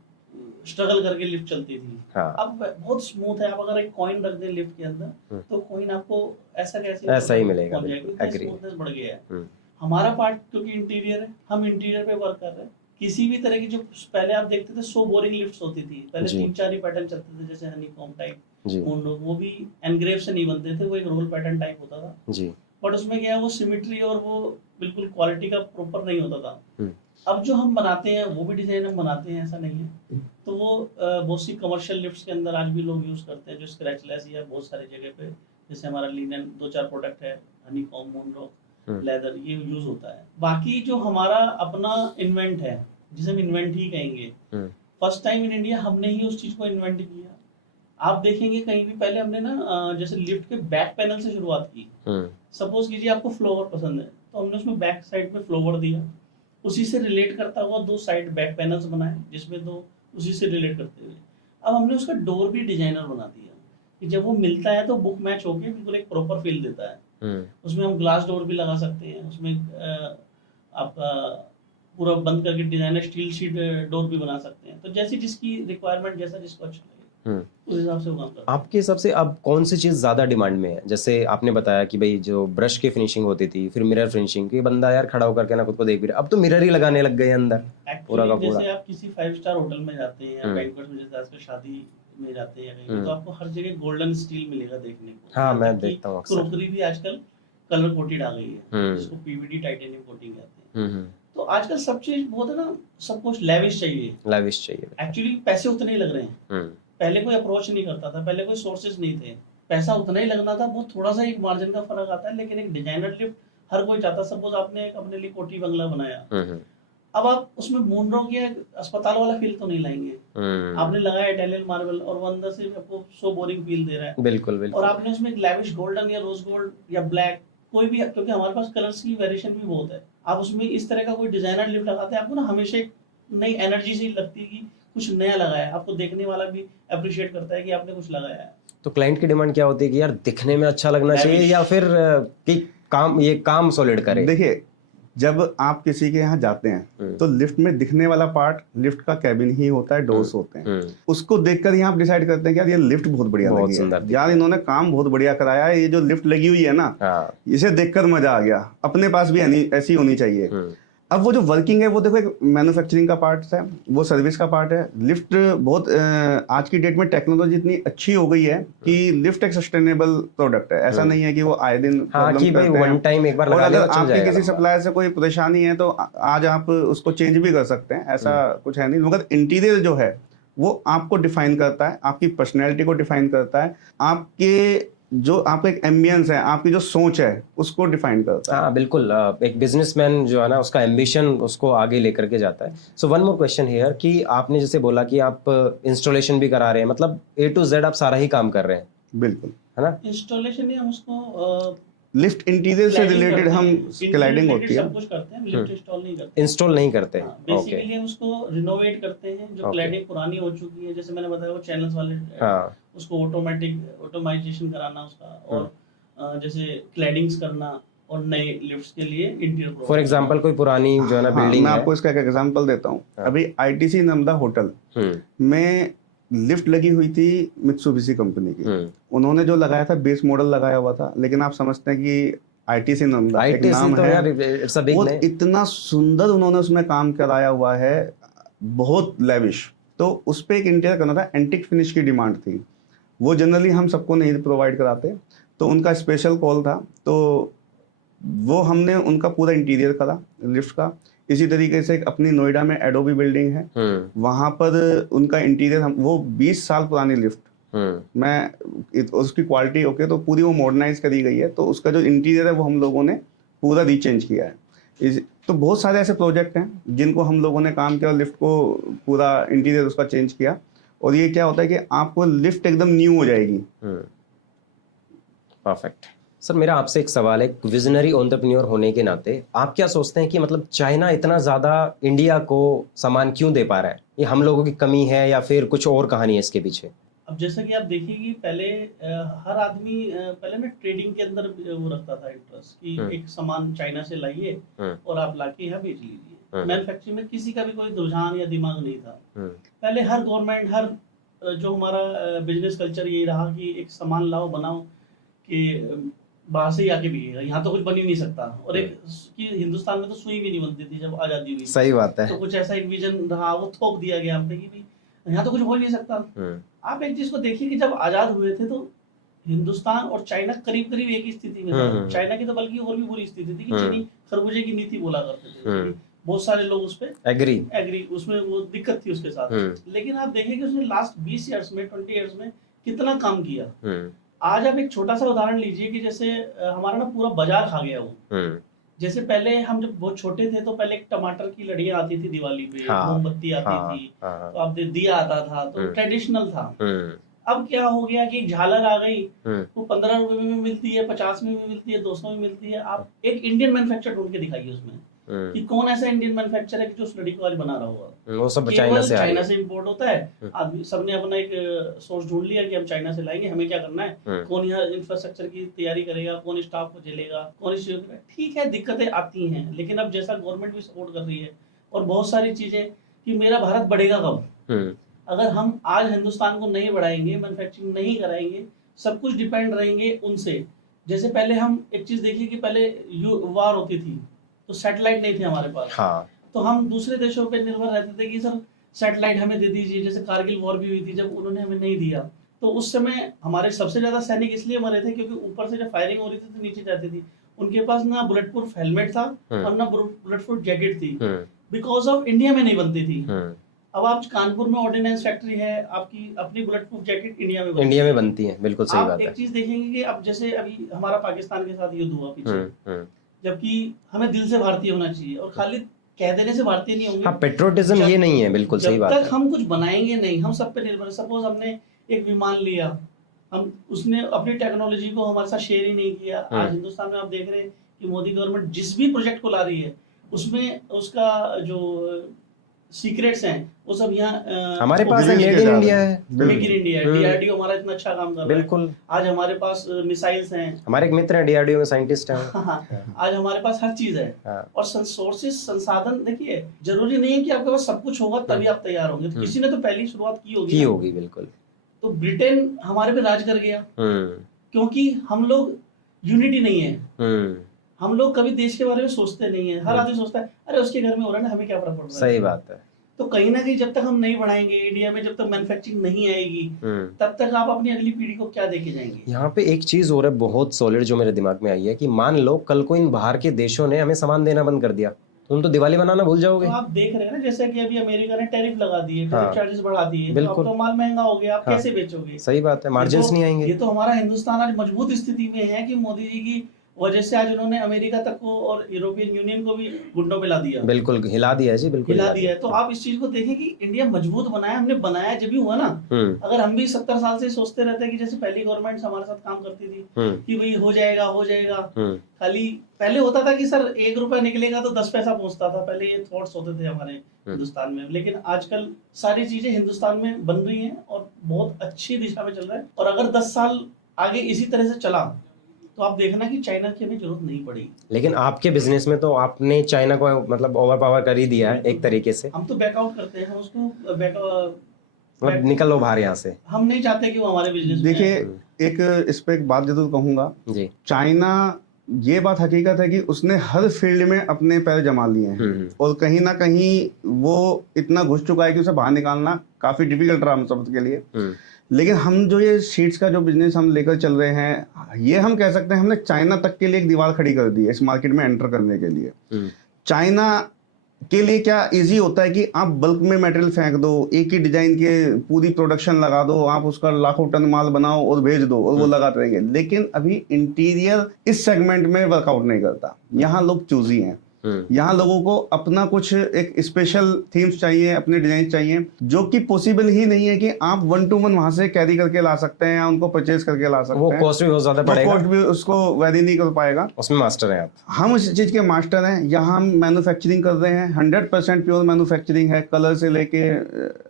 स्ट्रगल करके लिफ्ट चलती थी। हाँ। अब बहुत स्मूथ है। आप अगर एक कॉइन रख दें लिफ्ट के अंदर तो कॉइन आपको ऐसा ही मिलेगा। एग्री, स्मूथनेस बढ़ गया है। हमारा पार्ट क्योंकि इंटीरियर है, हम इंटीरियर पे वर्क कर रहे हैं। किसी भी तरह की जो पहले आप देखते थे सो बोरिंग लिफ्ट्स होती थी, पहले 3-4 ही पैटर्न चलते थे, जैसे हनीकॉम टाइप, वो भी एनग्रेव से नहीं बनते थे, वो एक रोल पैटर्न टाइप होता था जी। बट उसमें क्या है वो सिमेट्री और वो बिल्कुल क्वालिटी का प्रॉपर नहीं होता था। अब जो हम बनाते हैं वो भी डिजाइन हम बनाते हैं, ऐसा नहीं है। तो वो बहुत सी कमर्शियल लिफ्ट्स के अंदर आज भी लोग यूज करते हैं जो स्क्रैचलेस या बहुत सारी जगह पे, जैसे हमारा लिनन 2-4 प्रोडक्ट है, हनीकॉम, मूनरॉक, लेदर, ये यूज होता है। बाकी जो हमारा अपना इन्वेंट है जिसे हम इन्वेंट ही कहेंगे, फर्स्ट टाइम इन इंडिया हमने ही उस चीज को इन्वेंट किया। आप देखेंगे कहीं भी पहले हमने ना जैसे लिफ्ट के बैक पैनल से शुरुआत की। सपोज कीजिए आपको फ्लोवर पसंद है तो हमने उसमें बैक साइड पे फ्लोवर दिया, उसी से रिलेट करता हुआ 2 साइड बैक पैनल्स बनाए जिसमें 2 उसी से रिलेट करते हुए। अब हमने उसका डोर भी डिजाइनर बना दिया कि जब वो मिलता है तो बुक मैच होके बिल्कुल एक प्रॉपर फील देता है। उसमें हम ग्लास डोर भी लगा सकते हैं, उसमें आपका पूरा बंद करके डिजाइनर स्टील शीट डोर भी बना सकते हैं। तो जैसी जिसकी रिक्वायरमेंट, जैसा जिसको अच्छा लगे उस हिसाब से वो काम करते हैं। आपके हिसाब से अब कौन सी चीज ज्यादा डिमांड में है? जैसे आपने बताया कि भाई जो ब्रश की फिनिशिंग होती थी, फिर मिरर फिनिशिंग की, बंदा यार खड़ा होकर के ना खुद को देख भी रहा, अब तो मिरर ही लगाने लग गए अंदर पूरा का पूरा। जैसे आप किसी 5 स्टार होटल में जाते हैं या बैंक्वेट में, जैसे आजकल शादी में जाते हैं कहीं, तो आपको हर जगह गोल्डन स्टील मिलेगा देखने को। हाँ, मैं देखता हूँ अक्सर। क्रोकरी भी आजकल कलर कोटेड आ गई है, जिसको पीवीडी टाइटेनियम कोटिंग कहते हैं। तो आजकल सब चीज बहुत है ना, सब कुछ लेविश चाहिए। एक्चुअली पैसे उतने ही लग रहे हैं। पहले कोई अप्रोच नहीं करता था, पहले कोई सोर्सेज नहीं थे, पैसा उतना ही लगना था, बहुत थोड़ा सा एक मार्जिन का फर्क आता है। लेकिन एक डिजाइनर लिफ्ट हर कोई चाहता। सपोज आपने एक अपने लिए कोठी बंगला बनाया, अब आप उसमें मूनरॉक या अस्पताल वाला फील तो नहीं लाएंगे। आपने लगाया इटालियन मार्बल और वो अंदर से आपको सो बोरिंग फील दे रहा है। बिल्कुल। और आपने उसमें लेविश गोल्डन या रोज गोल्ड या ब्लैक कोई भी, क्योंकि हमारे पास कलर्स की वेरिएशन भी बहुत है, आप उसमें इस तरह का कोई डिजाइनर लिफ्ट लगाते हैं, आपको ना हमेशा एक नई एनर्जी सी लगती है कि कुछ नया लगाया है। आपको देखने वाला भी अप्रिशिएट करता है कि आपने कुछ लगाया है। तो क्लाइंट की डिमांड क्या होती है कि यार दिखने में अच्छा लगना चाहिए या फिर कि काम सॉलिड करे? देखिए, जब आप किसी के यहाँ जाते हैं तो लिफ्ट में दिखने वाला पार्ट लिफ्ट का कैबिन ही होता है, डोर्स होते हैं। उसको देखकर ही आप डिसाइड करते हैं कि यार ये लिफ्ट बहुत बढ़िया लगी है, यार इन्होंने काम बहुत बढ़िया कराया है, ये जो लिफ्ट लगी हुई है ना, इसे देखकर मजा आ गया, अपने पास भी ऐसी होनी चाहिए। अब वो जो वर्किंग है वो देखो, एक मैन्युफैक्चरिंग का पार्ट है, वो सर्विस का पार्ट है। लिफ्ट बहुत आज की डेट में टेक्नोलॉजी इतनी अच्छी हो गई है कि लिफ्ट एक सस्टेनेबल प्रोडक्ट है। ऐसा नहीं है कि वो आए दिन प्रॉब्लम करते हैं। वन टाइम एक बार लगा और लिया अगर तो चल आपकी जाएगा किसी लंबा। सप्लायर से कोई परेशानी है तो आज आप उसको चेंज भी कर सकते हैं, ऐसा कुछ है नहीं। मगर इंटीरियर जो है वो आपको डिफाइन करता है, आपकी पर्सनैलिटी को डिफाइन करता है, आपके जो आपका एक एम्बियंस है, आपकी जो सोच है उसको डिफाइन करता है। हाँ बिल्कुल, एक बिजनेसमैन जो है ना उसका एम्बिशन उसको आगे लेकर के जाता है। So one more question here कि आपने जैसे बोला कि आप इंस्टॉलेशन भी करा रहे हैं, मतलब A to Z आप सारा ही काम कर रहे हैं, बिल्कुल, है ना? इंस्टॉलेशन ही हम उसको लिफ्ट इंटीरियर से रिलेटेड हम क्लैडिंग होती है, सब कुछ करते हैं, लिफ्ट इंस्टॉल नहीं करते। इंस्टॉल नहीं करते। ओके, बेसिकली हम उसको रिनोवेट करते हैं, जो क्लैडिंग पुरानी हो चुकी है, जैसे मैंने बताया वो चैनल्स वाले, हाँ उसको ऑटोमाइजेशन कराना उसका, और जैसे क्लैडिंग्स करना, और नए लिफ्ट्स के लिए इंटीरियर। फॉर एग्जांपल कोई पुरानी जो है ना बिल्डिंग मैं है, आपको इसका एक एग्जांपल देता हूँ। अभी आईटीसी नर्मदा होटल में लिफ्ट लगी हुई थी मित्सुबिशी कंपनी की। उन्होंने जो लगाया था बेस मॉडल लगाया हुआ था, लेकिन आप समझते हैं कि आईटीसी नर्मदा एक नाम तो है, यार इट्स अ बिग और नेम। इतना सुंदर उन्होंने उसमें काम कराया हुआ है, बहुत लेविश। तो उस पे एक इंटीरियर करना था, एंटिक फिनिश की डिमांड थी, वो जनरली हम सबको नहीं प्रोवाइड कराते, तो उनका स्पेशल कॉल था, तो वो हमने उनका पूरा इंटीरियर करा लिफ्ट का। इसी तरीके से एक अपनी नोएडा में एडोबी बिल्डिंग है, वहां पर उनका इंटीरियर वो 20 साल पुरानी लिफ्ट, मैं उसकी क्वालिटी ओके, तो पूरी वो मॉडर्नाइज करी गई है, तो उसका जो इंटीरियर है वो हम लोगों ने पूरा रीचेंज किया है। तो बहुत सारे ऐसे प्रोजेक्ट हैं जिनको हम लोगों ने काम किया और लिफ्ट को पूरा इंटीरियर उसका चेंज किया, और ये क्या होता है कि आपको लिफ्ट एकदम न्यू हो जाएगी। परफेक्ट। सर मेरा आपसे एक सवाल है, विजनरी एंटरप्रेन्योर होने के नाते आप क्या सोचते हैं कि मतलब चाइना इतना ज़्यादा इंडिया को सामान क्यों दे पा रहा है? ये हम लोगों की कमी है या फिर कुछ और कहानी है इसके पीछे? अब जैसा कि आप देखिए कि पहले हर आदमी पहले ना ट्रेडिंग के अंदर वो रखता था इंटरेस्ट, कि एक सामान चाइना से लाइए और आप लाके यहाँ बेच लीजिए। मैन्युफैक्चरिंग में किसी का भी कोई रुझान या दिमाग नहीं था। पहले हर गवर्नमेंट, हर जो हमारा बिजनेस कल्चर यही रहा कि एक सामान लाओ, बनाओ, कि बाहर से ही आके बिकेगा, यहाँ तो कुछ बन ही नहीं सकता। और एक कि हिंदुस्तान में तो सुई भी नहीं बनती थी जब आजादी हुई। सही बात है। तो कुछ ऐसा एक विजन रहा, वो थोप दिया गया हम पे कि भाई यहाँ तो कुछ हो ही नहीं सकता। आप एक चीज को देखिए कि जब आजाद हुए थे तो हिंदुस्तान और चाइना करीब करीब एक ही स्थिति में था। चाइना की तो बल्कि और भी बुरी स्थिति थी कि चीनी खरबूजे की नीति बोला करते थे, बहुत सारे लोग उस पर एग्री, उसमें वो दिक्कत थी उसके साथ। लेकिन आप देखें कि उसने लास्ट 20 ईयर्स में, 20 ईयर्स में कितना काम किया। आज आप एक छोटा सा उदाहरण लीजिए कि जैसे हमारा ना पूरा बाजार खा गया वो। जैसे पहले हम जब बहुत छोटे थे तो पहले एक टमाटर की लड़ियां आती थी दिवाली पे, मोमबत्ती आती थी, तो आप दिया आता था, तो ट्रेडिशनल था। अब क्या हो गया कि झालर आ गई, वो 15 रुपए में मिलती है, 50 में भी मिलती है, 200 में मिलती है। आप एक इंडियन मैन्युफैक्चर ढूंढ के दिखाइए उसमें कि कौन ऐसा इंडियन मैन्युफैक्चर है कि जो उस लड़ी को आज बना रहा होगा। वो सब चाइना से इंपोर्ट होता है। आदमी सबने अपना एक सोर्स ढूंढ लिया कि हम चाइना से लाएंगे, हमें क्या करना है, कौन यहाँ इंफ्रास्ट्रक्चर की तैयारी करेगा, कौन स्टाफ को झेलेगा, कौन इस चीज। ठीक है, दिक्कतें आती हैं, लेकिन अब जैसा गवर्नमेंट भी सपोर्ट कर रही है और बहुत सारी चीजें कि मेरा भारत बढ़ेगा कब, अगर हम आज हिंदुस्तान को नहीं बढ़ाएंगे, मैन्युफैक्चरिंग नहीं कराएंगे, सब कुछ डिपेंड रहेंगे उनसे। जैसे पहले हम एक चीज देखिए कि पहले वार होती थी तो सैटेलाइट नहीं थे हमारे पास, तो हम दूसरे देशों पे निर्भर रहते थे कि सर सैटेलाइट हमें दे दीजिए। जैसे कारगिल वॉर भी हुई थी, जब उन्होंने हमें नहीं दिया तो उस समय हमारे सबसे ज्यादा सैनिक इसलिए मरे थे क्योंकि ऊपर से जब फायरिंग हो रही थी तो नीचे जाती थी, उनके पास ना बुलेट प्रूफ हेलमेट था और ना बुलेट प्रूफ जैकेट थी, बिकॉज ऑफ इंडिया में नहीं बनती थी। अब आप कानपुर में ऑर्डिनेंस फैक्ट्री है, आपकी अपनी बुलेट प्रूफ जैकेट इंडिया में बनती है। बिल्कुल सही बात है। एक चीज देखेंगे कि अब जैसे अभी हमारा पाकिस्तान के साथ युद्ध हुआ पीछे, जबकि हमें दिल से भारतीय होना चाहिए और खाली कह देने से भारतीय नहीं होंगे। पेट्रोटिज्म ये नहीं है, बिल्कुल सही बात है। जब तक हम कुछ बनाएंगे नहीं, हम सब पे निर्भर। सपोज हमने एक विमान लिया, हम उसने अपनी टेक्नोलॉजी को हमारे साथ शेयर ही नहीं किया। आज हिंदुस्तान में आप देख रहे हैं कि मोदी गवर्नमेंट जिस भी प्रोजेक्ट को ला रही है उसमें उसका जो सीक्रेट्स हैं वो सब यहाँ हमारे पास मेड इन इंडिया है, मेक इन इंडिया। डीआरडीओ हमारा इतना अच्छा काम कर रहा है। बिल्कुल, आज हमारे पास मिसाइल्स हैं, हमारे एक मित्र हैं डीआरडीओ में साइंटिस्ट हैं। आज हमारे पास हर चीज है। और सोर्सेस, संसाधन देखिए, जरूरी नहीं है कि आपके पास सब कुछ होगा तभी आप तैयार होंगे, तो किसी ने तो पहली शुरुआत की होगी। बिल्कुल। तो ब्रिटेन हमारे पे राज कर गया क्योंकि हम लोग यूनिटी नहीं है। हम लोग कभी देश के बारे में सोचते नहीं है। हर आदमी सोचता है अरे उसके घर में हो रहा है ना, हमें क्या फर्क पड़ रहा है। सही बात है। तो कहीं ना कहीं जब तक हम नहीं बढ़ाएंगे इंडिया में, जब तक मैन्युफैक्चरिंग नहीं आएगी, तब तक आप अपनी अगली पीढ़ी को क्या देके जाएंगे। यहाँ पे एक चीज और है बहुत सॉलिड जो मेरे दिमाग में आई है कि मान लो कल को इन बाहर के देशों ने हमें सामान देना बंद कर दिया, तुम तो दिवाली बनाना भूल जाओगे। तो आप देख रहे हैं ना, जैसे कि अभी अमेरिका ने टैरिफ लगा दिए, हाँ, चार्जेस बढ़ा दिए, बिल्कुल। तो अब तो माल महंगा हो गया, आप हाँ, कैसे बेचोगे। सही बात है, मार्जिन्स नहीं आएंगे। ये तो हमारा हिंदुस्तान आज मजबूत स्थिति में है कि मोदी जी की वजह से आज उन्होंने अमेरिका तक को और यूरोपियन यूनियन को भी घुटनों पे ला दिया। बिल्कुल हिला दिया है जी, बिल्कुल हिला दिया है। तो आप इस चीज को देखें कि इंडिया मजबूत बनाया, हमने बनाया जब भी हुआ ना। अगर हम भी 70 साल से सोचते रहते कि जैसे पहली गवर्नमेंट हमारे साथ काम करती थी कि भाई हो जाएगा हो जाएगा, खाली पहले होता था कि सर 1 रुपया निकलेगा तो 10 पैसा पहुंचता था, पहले ये थॉट्स होते थे हमारे हिंदुस्तान में। लेकिन आजकल सारी चीजें हिंदुस्तान में बन रही हैं और बहुत अच्छी दिशा में चल रहा है। और अगर 10 साल आगे इसी तरह से चला तो आप देखना कि चाइना की हमें जरूरत नहीं पड़ेगी। लेकिन आपके बिजनेस में तो आपने चाइना को मतलब ओवर पावर कर ही दिया है एक तरीके से। हम तो बैकआउट करते हैं, हम उसको मतलब निकल लो बाहर यहाँ से, हम नहीं चाहते कि वो हमारे बिजनेस में। देखिए एक इस पे एक बात जरूर कहूंगा जी, चाइना, ये बात हकीकत है कि उसने हर फील्ड में अपने पैर जमा लिए हैं और कहीं ना कहीं वो इतना घुस चुका है कि उसे बाहर निकालना काफी डिफिकल्ट रहा हम सब के लिए। लेकिन हम जो ये शीट्स का जो बिजनेस हम लेकर चल रहे हैं, ये हम कह सकते हैं हमने चाइना तक के लिए एक दीवार खड़ी कर दी है इस मार्केट में एंटर करने के लिए। चाइना के लिए क्या इजी होता है कि आप बल्क में मटेरियल फेंक दो, एक ही डिजाइन के पूरी प्रोडक्शन लगा दो, आप उसका लाखों टन माल बनाओ और भेज दो और वो लगाते रहेंगे। लेकिन अभी इंटीरियर इस सेगमेंट में वर्कआउट नहीं करता। यहाँ लोग चूजी हैं, यहाँ लोगों को अपना कुछ एक स्पेशल थीम्स चाहिए, अपने डिजाइन चाहिए, जो कि पॉसिबल ही नहीं है कि आप 1 to 1 वहां से कैरी करके ला सकते हैं या उनको परचेज करके ला सकते हैं। वो कॉस्ट भी बहुत ज्यादा पड़ेगा, कॉस्ट भी उसको वेरी नहीं कर पाएगा। उसमें मास्टर हैं आप। हम इस चीज के मास्टर हैं। यहाँ हम मैन्युफैक्चरिंग कर रहे हैं, 100% प्योर मैन्युफैक्चरिंग है, कलर से लेके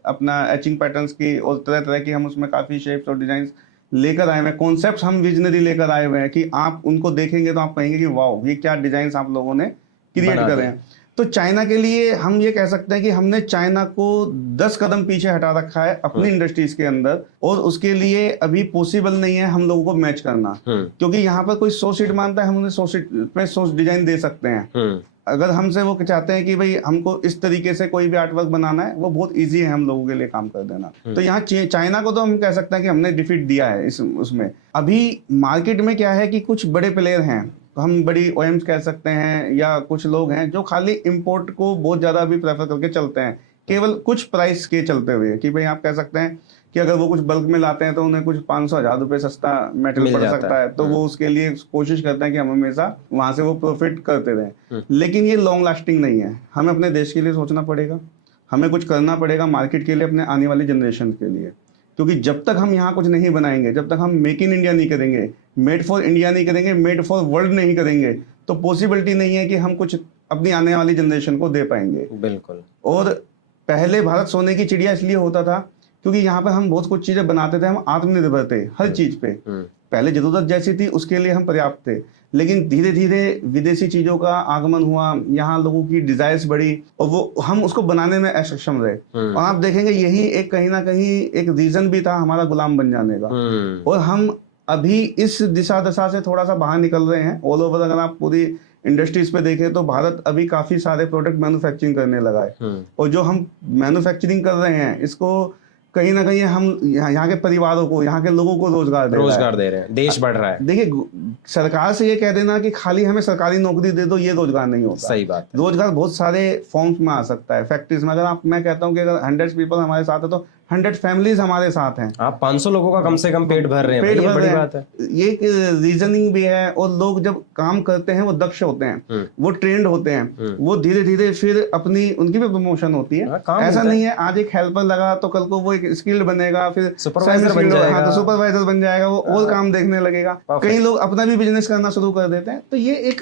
अपना एचिंग पैटर्न्स की और तरह तरह की हम उसमें काफी शेप्स और डिजाइन लेकर आए हैं। कॉन्सेप्ट हम विजनरी लेकर आए हुए हैं कि आप उनको देखेंगे तो आप कहेंगे कि वाह ये क्या डिजाइन आप लोगों ने क्रिएट कर रहे हैं। तो चाइना के लिए हम ये कह सकते हैं कि हमने चाइना को 10 कदम पीछे हटा रखा है अपनी इंडस्ट्रीज के अंदर, और उसके लिए अभी पॉसिबल नहीं है हम लोगों को मैच करना, क्योंकि यहाँ पर कोई 100 सीट मानता है, हम उन्हें 100 सीट में 100 डिजाइन दे सकते हैं। अगर हमसे वो चाहते हैं कि भाई हमको इस तरीके से कोई भी आर्ट वर्क बनाना है, वो बहुत इजी है हम लोगों के लिए काम कर देना। तो यहाँ चाइना को तो हम कह सकते हैं कि हमने डिफीट दिया है उसमें। अभी मार्केट में क्या है कि कुछ बड़े प्लेयर हैं, हम बड़ी ओएम्स कह सकते हैं, या कुछ लोग हैं जो खाली इंपोर्ट को बहुत ज्यादा भी प्रेफर करके चलते हैं, केवल कुछ प्राइस के चलते हुए कि भाई आप कह सकते हैं कि अगर वो कुछ बल्क में लाते हैं तो उन्हें कुछ 500-1000 रुपए सस्ता मेटेरियल पड़ सकता है, तो वो उसके लिए कोशिश करते हैं कि हम हमेशा वहां से वो प्रॉफिट करते रहें। लेकिन ये लॉन्ग लास्टिंग नहीं है। हमें अपने देश के लिए सोचना पड़ेगा, हमें कुछ करना पड़ेगा मार्केट के लिए, अपने आने वाली जनरेशन के लिए। क्योंकि जब तक हम यहाँ कुछ नहीं बनाएंगे, जब तक हम मेक इन इंडिया नहीं करेंगे, मेड फॉर इंडिया नहीं करेंगे, मेड फॉर वर्ल्ड नहीं करेंगे, तो पॉसिबिलिटी नहीं है कि हम कुछ अपनी आने वाली जनरेशन को दे पाएंगे। बिल्कुल। और पहले भारत सोने की चिड़िया इसलिए होता था क्योंकि यहाँ पर हम बहुत कुछ चीजें बनाते थे, हम आत्मनिर्भर थे हर चीज पे। पहले जरूरत जैसी थी उसके लिए हम पर्याप्त थे, लेकिन धीरे धीरे विदेशी चीजों का आगमन हुआ, यहाँ लोगों की डिजायर्स बढ़ी और वो हम उसको बनाने में अक्षम रहे। और आप देखेंगे यही एक कहीं ना कहीं एक रीजन भी था हमारा गुलाम बन जाने का। और हम अभी इस दिशा दशा से थोड़ा सा बाहर निकल रहे हैं। ऑल ओवर अगर आप पूरी इंडस्ट्रीज पे देखें तो भारत अभी काफी सारे प्रोडक्ट मैन्युफैक्चरिंग करने लगा है, और जो हम मैन्युफैक्चरिंग कर रहे हैं इसको कहीं ना कहीं हम यहाँ के परिवारों को, यहाँ के लोगों को रोजगार दे रहे हैं, देश बढ़ रहा है। देखिए सरकार से ये कह देना कि खाली हमें सरकारी नौकरी दे दो, ये रोजगार नहीं होता। सही बात है। रोजगार बहुत सारे फॉर्म्स में आ सकता है। फैक्ट्रीज में अगर मैं कहता हूँ कि अगर 100 पीपल हमारे साथ है तो 100 फैमिलीज हमारे साथ हैं। आप 500 लोगों का कम से कम पेट भर रहे हैं, ये बड़ी बात है। ये एक रीजनिंग भी है। और लोग जब काम करते हैं वो दक्ष होते हैं, वो ट्रेंड होते हैं, वो धीरे धीरे फिर अपनी उनकी भी प्रमोशन होती है। ऐसा नहीं है आज एक हेल्पर लगा तो कल को वो एक स्किल्ड बनेगा, फिर सुपरवाइजर बन जाएगा, तो सुपरवाइजर बन जाएगा, वो और काम देखने लगेगा। कई लोग अपना भी बिजनेस करना शुरू कर देते हैं। तो ये एक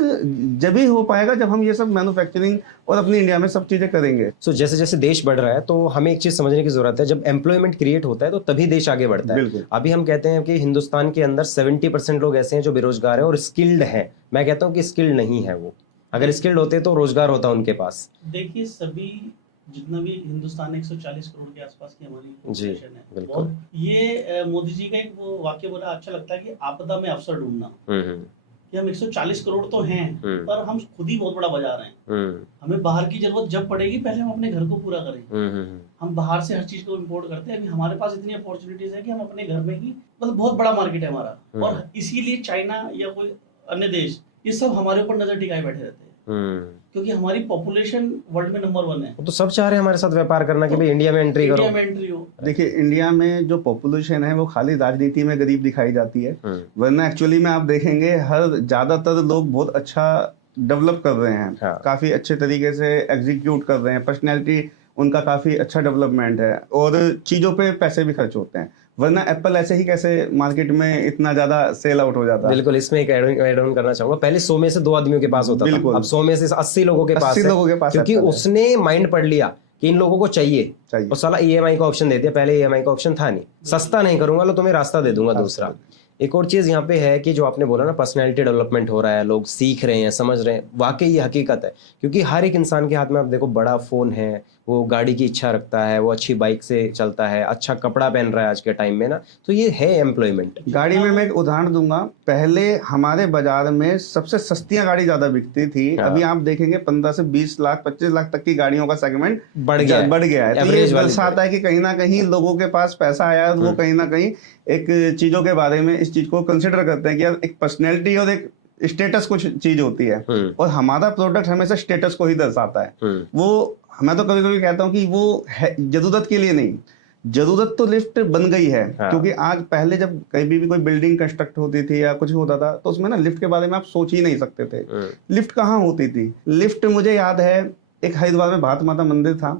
जब ही हो पाएगा जब हम ये सब मैन्युफैक्चरिंग और अपनी इंडिया में सब चीजें करेंगे। सो जैसे जैसे देश बढ़ रहा है तो हमें एक चीज समझने की जरूरत है, जब एम्प्लॉयमेंट क्रिएट होता है तो तभी देश आगे बढ़ता है। अभी हम कहते हैं कि हिंदुस्तान के अंदर 70% लोग ऐसे हैं जो बेरोजगार हैं और स्किल्ड हैं। मैं कहता हूं कि स्किल्ड नहीं है वो, अगर स्किल्ड होते तो रोजगार होता उनके पास। देखिए सभी जितना भी हिंदुस्तान 140 करोड़ के आसपास की हमारी पॉपुलेशन है, बिल्कुल। ये मोदी जी का एक वो वाक्य बोला अच्छा लगता है कि आपदा में अवसर ढूंढना। कि हम 140 करोड़ तो हैं, पर हम खुद ही बहुत बड़ा बाजार हैं। हमें बाहर की जरूरत जब पड़ेगी पहले हम अपने घर को पूरा करें। हम बाहर से हर चीज को इम्पोर्ट करते हैं। अभी हमारे पास इतनी अपॉर्चुनिटीज है कि हम अपने घर में ही, मतलब बहुत बड़ा मार्केट है हमारा, और इसीलिए चाइना या कोई अन्य देश ये सब हमारे ऊपर नजर टिकाए बैठे रहते हैं, क्योंकि हमारी पॉपुलेशन वर्ल्ड में नंबर 1 है। तो सब चाह रहे हैं हमारे साथ व्यापार करना कि भाई इंडिया में एंट्री करो। हो। देखिए, इंडिया में जो पॉपुलेशन है वो खाली राजनीति में गरीब दिखाई जाती है, वरना एक्चुअली में आप देखेंगे हर ज्यादातर लोग बहुत अच्छा डेवलप कर रहे हैं। हाँ। काफी अच्छे तरीके से एग्जीक्यूट कर रहे हैं, पर्सनैलिटी उनका काफी अच्छा डेवलपमेंट है और चीजों पे पैसे भी खर्च होते हैं, वरना एप्पल ऐसे ही कैसे मार्केट में इतना ज्यादा सेल आउट हो जाता है। बिल्कुल, इसमें एक ऐड ऑन करना चाहूंगा। पहले 100 में से 2 आदमियों के पास होता था, अब 100 में से 80 लोगों के पास 80 लोगों के पास, क्योंकि उसने माइंड पढ़ लिया कि इन लोगों को चाहिए। और साला EMI का ऑप्शन दे दिया, पहले EMI का ऑप्शन था नहीं। सस्ता नहीं करूंगा, लो तुम्हें रास्ता दे दूंगा दूसरा। एक और चीज यहाँ पे है कि जो आपने बोला ना, पर्सनैलिटी डेवलपमेंट हो रहा है, लोग सीख रहे हैं, समझ रहे हैं, वाकई ये हकीकत है। क्योंकि हर एक इंसान के हाथ में आप देखो बड़ा फोन है, वो गाड़ी की इच्छा रखता है, वो अच्छी बाइक से चलता है, अच्छा कपड़ा पहन रहा है आज के टाइम में ना, तो ये है एम्प्लॉयमेंट। गाड़ी में मैं एक उदाहरण दूंगा, पहले हमारे बाजार में सबसे सस्तियां गाड़ी ज्यादा बिकती थी। हाँ। अभी आप देखेंगे 15 से 20 लाख 25 लाख तक की गाड़ियों का सेगमेंट बढ़ गया है। तो ये दर्शाता है कि कहीं ना कहीं लोगों के पास पैसा आया है, वो कहीं ना कहीं एक चीजों के बारे में इस चीज को कंसिडर करते हैं कि यार एक पर्सनैलिटी और एक स्टेटस कुछ चीज होती है, और हमारा प्रोडक्ट हमेशा स्टेटस को ही दर्शाता है। वो मैं तो कभी कभी कहता हूँ कि वो है जरूरत के लिए नहीं, जरूरत तो लिफ्ट बन गई है। हाँ। क्योंकि आज पहले जब कहीं भी कोई बिल्डिंग कंस्ट्रक्ट होती थी या कुछ होता था तो उसमें ना लिफ्ट के बारे में आप सोच ही नहीं सकते थे। लिफ्ट कहाँ होती थी? लिफ्ट मुझे याद है एक हरिद्वार में भारत माता मंदिर था,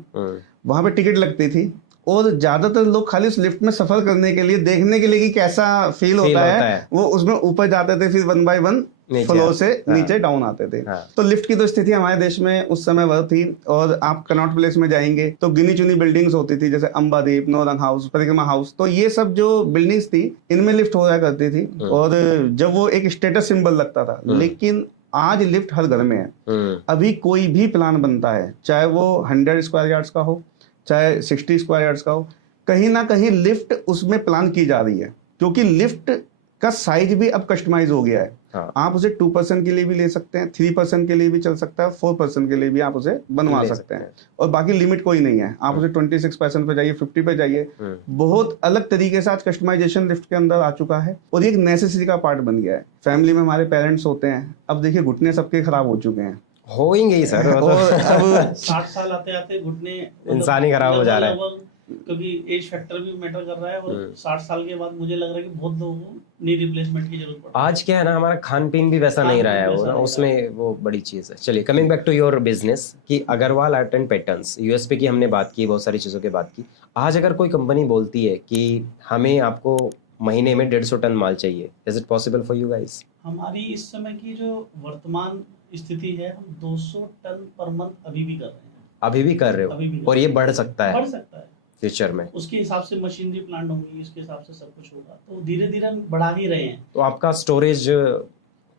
वहां पे टिकट लगती थी और ज्यादातर लोग खाली उस लिफ्ट में सफर करने के लिए, देखने के लिए कि कैसा फील होता है, वो उसमें ऊपर जाते थे, फिर 1 बाय 1 फ्लोर से नीचे डाउन आते थे। तो लिफ्ट की तो स्थिति हमारे देश में उस समय वह थी। और आप कनॉट प्लेस में जाएंगे तो गिनी चुनी बिल्डिंग्स होती थी, जैसे अंबादीप, नौरंग हाउस, परिक्रमा हाउस, तो ये सब जो बिल्डिंग्स थी इनमें लिफ्ट होया करती थी और जब वो एक स्टेटस सिंबल लगता था। लेकिन आज लिफ्ट हर घर में है। अभी कोई भी प्लान बनता है, चाहे वो 100 स्क्वायर यार्ड्स का हो, चाहे 60 स्क्वायर यार्ड्स का हो, कहीं ना कहीं लिफ्ट उसमें प्लान की जा रही है, क्योंकि लिफ्ट का साइज भी अब कस्टमाइज हो गया है। हाँ। आप उसे 2% के लिए भी ले सकते हैं, 3% के लिए भी चल सकता है, 4% के लिए भी आप उसे बनवा सकते हैं, और बाकी लिमिट कोई नहीं है। आप उसे 26% पे जाइए, 50 पे जाइए, बहुत अलग तरीके से आज कस्टमाइजेशन लिफ्ट के अंदर आ चुका है और ये एक नेसेसिटी का पार्ट बन गया है। फैमिली में हमारे पेरेंट्स होते हैं, अब देखिए घुटने सबके खराब हो चुके हैं, होंगे ही सर। और अब 60 साल आते आते घुटने इंसान ही खराब हो जा रहा है, क्योंकि एज फैक्टर भी मैटर कर रहा है। और 60 साल के बाद मुझे लग रहा है कि बहुत लोगों को नी रिप्लेसमेंट की जरूरत पड़ती है। आज क्या है ना, हमारा खान पीन भी वैसा नहीं रहा है, वो ना उसमें वो बड़ी चीज है। चलिए, coming back to your business कि Agarwal art and patterns, USP की हमने बात की, बहुत सारी चीजों की बात की। आज अगर कोई कंपनी बोलती है कि हमें आपको महीने में 150 टन माल चाहिए, is it possible for you guys? हमारी इस समय की जो वर्तमान स्थिति है, हम 200 टन पर मंथ अभी भी कर रहे हैं। अभी भी कर रहे हो? और ये बढ़ सकता है? बढ़ सकता है फ्यूचर में। उसके हिसाब से मशीनरी प्लांट होंगी, इसके हिसाब से सब कुछ होगा, तो धीरे धीरे हम बढ़ा ही रहे हैं। तो आपका स्टोरेज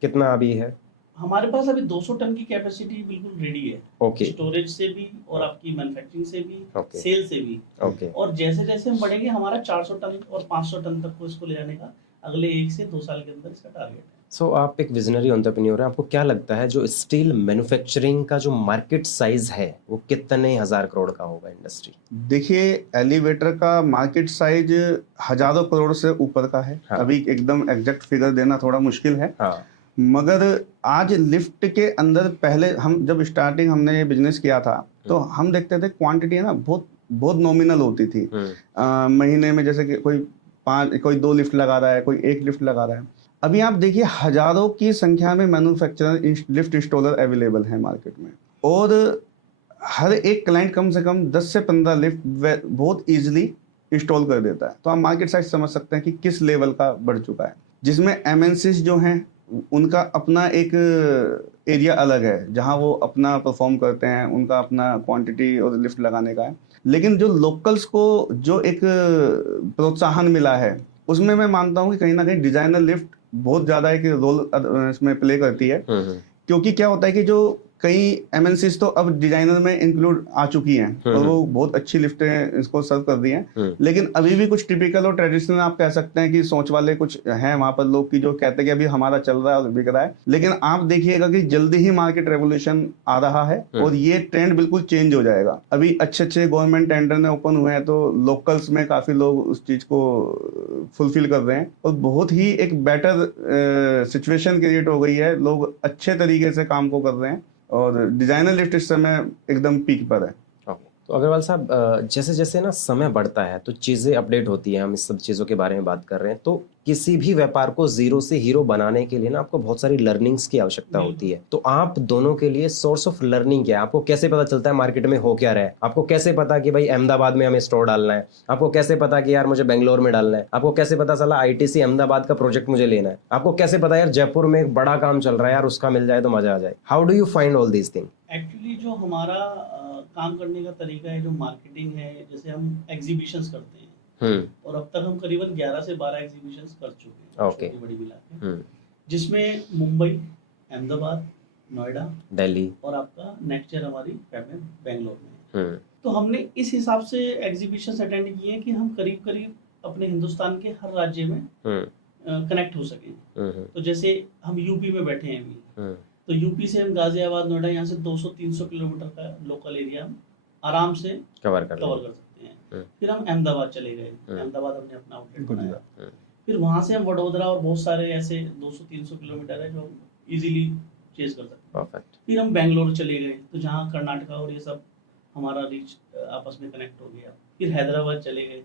कितना अभी है? हमारे पास अभी 200 टन की कैपेसिटी बिल्कुल रेडी है। ओके। स्टोरेज से भी और आपकी मैन्युफैक्चरिंग से भी, सेल से भी। ओके। और जैसे जैसे हम बढ़ेंगे, हमारा 400 टन और 500 टन तक को इसको ले जाने का अगले 1 से 2 साल के अंदर इसका टारगेट है। सो आप एक विजनरी एंटरप्रेन्योर हैं, आपको क्या लगता है जो स्टील मैन्युफैक्चरिंग का जो मार्केट साइज है वो कितने हजार करोड़ का होगा इंडस्ट्री? देखिए, एलिवेटर का मार्केट साइज हजारों करोड़ से ऊपर का है। हाँ। अभी एकदम एग्जैक्ट फिगर देना थोड़ा मुश्किल है। हाँ। मगर आज लिफ्ट के अंदर, पहले हम जब स्टार्टिंग हमने ये बिजनेस किया था तो हम देखते थे क्वांटिटी है ना बहुत बहुत नॉमिनल होती थी। महीने में जैसे कि कोई 2 लिफ्ट लगा रहा है, कोई 1 लिफ्ट लगा रहा है। अभी आप देखिए हजारों की संख्या में मैन्युफैक्चरर लिफ्ट इंस्टॉलर अवेलेबल है मार्केट में, और हर एक क्लाइंट कम से कम 10 से 15 लिफ्ट बहुत इजीली इंस्टॉल कर देता है। तो आप मार्केट साइज समझ सकते हैं कि किस लेवल का बढ़ चुका है, जिसमें एमएनसीज जो हैं उनका अपना एक एरिया अलग है जहां वो अपना परफॉर्म करते हैं, उनका अपना क्वांटिटी और लिफ्ट लगाने का है। लेकिन जो लोकल्स को जो एक प्रोत्साहन मिला है, उसमें मैं मानता हूं कि कहीं ना कहीं डिजाइनर लिफ्ट बहुत ज्यादा एक रोल इसमें प्ले करती है। क्योंकि क्या होता है कि जो कई MNCs तो अब डिजाइनर में इंक्लूड आ चुकी हैं और वो बहुत अच्छी लिफ्टें इसको सर्व कर दी हैं। लेकिन अभी भी कुछ टिपिकल और ट्रेडिशनल आप कह सकते हैं कि सोच वाले कुछ हैं वहां पर लोग की जो कहते हैं कि अभी हमारा चल रहा है और बिक रहा है। लेकिन आप देखिएगा कि जल्दी ही मार्केट रेवोल्यूशन आ रहा है और ये ट्रेंड बिल्कुल चेंज हो जाएगा। अभी अच्छे गवर्नमेंट टेंडर ने ओपन हुए हैं तो लोकल्स में काफी लोग उस चीज को फुलफिल कर रहे हैं और बहुत ही एक बेटर सिचुएशन क्रिएट हो गई है। लोग अच्छे तरीके से काम को कर रहे हैं और डिजाइनर लिफ्ट इस समय एकदम पीक पर है। तो अग्रवाल साहब, जैसे जैसे ना समय बढ़ता है तो चीज़ें अपडेट होती हैं, हम इस सब चीज़ों के बारे में बात कर रहे हैं, तो किसी भी व्यापार को जीरो से हीरो बनाने के लिए ना आपको बहुत सारी लर्निंग्स की आवश्यकता होती है। तो आप दोनों के लिए सोर्स ऑफ लर्निंग क्या है? आपको कैसे पता चलता है मार्केट में हो क्या रहा है? आपको कैसे पता कि भाई अहमदाबाद में हमें स्टोर डालना है? आपको कैसे पता कि यार मुझे बेंगलोर में डालना है? आपको कैसे पता चला ITC अहमदाबाद का प्रोजेक्ट मुझे लेना है? आपको कैसे पता यार जयपुर में एक बड़ा काम चल रहा है यार, उसका मिल जाए तो मजा आ जाए? How do you find all these thing? Actually जो हमारा काम करने का तरीका है, जो मार्केटिंग है, जैसे हम एग्जीबिशंस करते हैं और अब तक हम करीबन 11 से 12 एग्जीबिशंस कर चुके हैं, छोटी बड़ी मिला के, जिसमें मुंबई, अहमदाबाद, नोएडा, दिल्ली और आपका नेक्स्ट ईयर हमारी बेंगलोर में। तो हमने इस हिसाब से एग्जीबिशंस अटेंड किए हैं कि हम करीब करीब अपने हिंदुस्तान के हर राज्य में कनेक्ट हो सकें। तो जैसे हम यूपी में बैठे हैं अभी, तो यूपी से हम गाजियाबाद, नोएडा, यहाँ से 200-300 किलोमीटर का लोकल एरिया हम आराम से कवर कर सकते हैं। फिर हम अहमदाबाद चले गए, अहमदाबाद हमने अपना आउटलेट बनाया। फिर वहां से हम वडोदरा और बहुत सारे ऐसे 200-300 किलोमीटर है जो इजीली चेज कर सकते हैं। फिर हम बेंगलोर चले गए, तो जहाँ कर्नाटका और ये सब हमारा रीच आपस में कनेक्ट हो गया। फिर हैदराबाद चले गए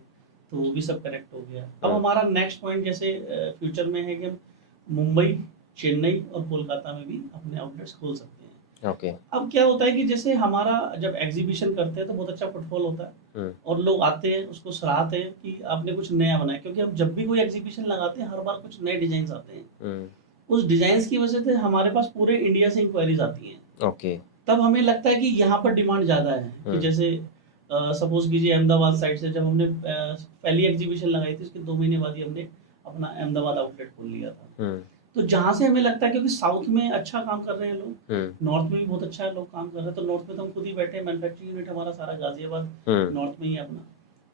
तो वो भी सब कनेक्ट हो गया। अब हमारा नेक्स्ट पॉइंट जैसे फ्यूचर में है कि हम मुंबई, चेन्नई और कोलकाता में भी अपने आउटलेट्स खोल सकते हैं। अब क्या होता है कि जैसे हमारा जब एग्जीबिशन करते हैं तो बहुत अच्छा फुटफॉल होता है और लोग आते हैं, उसको सराहते हैं कि आपने कुछ नया बनाया, क्योंकि हम जब भी कोई एग्जीबिशन लगाते हैं हर बार कुछ नए डिजाइन आते हैं। उस डिजाइन की वजह से हमारे पास पूरे इंडिया से इंक्वायरीज आती हैं। तब हमें लगता है कि यहाँ पर डिमांड ज्यादा है कि जैसे सपोज कीजिए अहमदाबाद साइड से जब हमने पहली एग्जीबिशन लगाई थी, उसके 2 महीने बाद ही हमने अपना अहमदाबाद आउटलेट खोल लिया था। तो जहाँ से हमें लगता है, क्योंकि साउथ में अच्छा काम कर रहे हैं लोग, नॉर्थ में भी बहुत अच्छा लोग काम कर रहे हैं, तो नॉर्थ में तो हम खुद ही बैठे हैं, मैन्युफैक्चरिंग यूनिट हमारा सारा गाजियाबाद नॉर्थ में ही है अपना,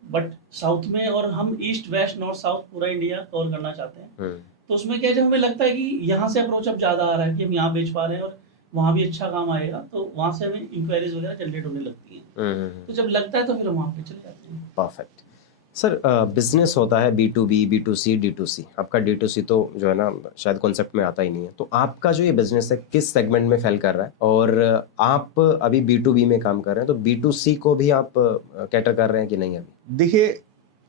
बट साउथ में, और हम ईस्ट वेस्ट नॉर्थ साउथ पूरा इंडिया कवर करना चाहते हैं। तो उसमें क्या है, जब हमें लगता है कि यहाँ से अप्रोच अब ज्यादा आ रहा है कि हम यहाँ बेच पा रहे हैं और वहाँ भी अच्छा काम आएगा, तो वहाँ से हमें इंक्वायरीज वगैरह जनरेट होने लगती हैं। तो जब लगता है तो फिर हम वहाँ पे चले जाते हैं। Perfect sir. बिजनेस होता है B2B, B2C, D2C। आपका D2C तो जो है ना शायद कॉन्सेप्ट में आता ही नहीं है। तो आपका जो ये बिजनेस है किस सेगमेंट में फेल कर रहा है? और आप अभी B2B में काम कर रहे हैं, तो B2C को भी आप कैटर कर रहे हैं कि नहीं अभी? देखिए,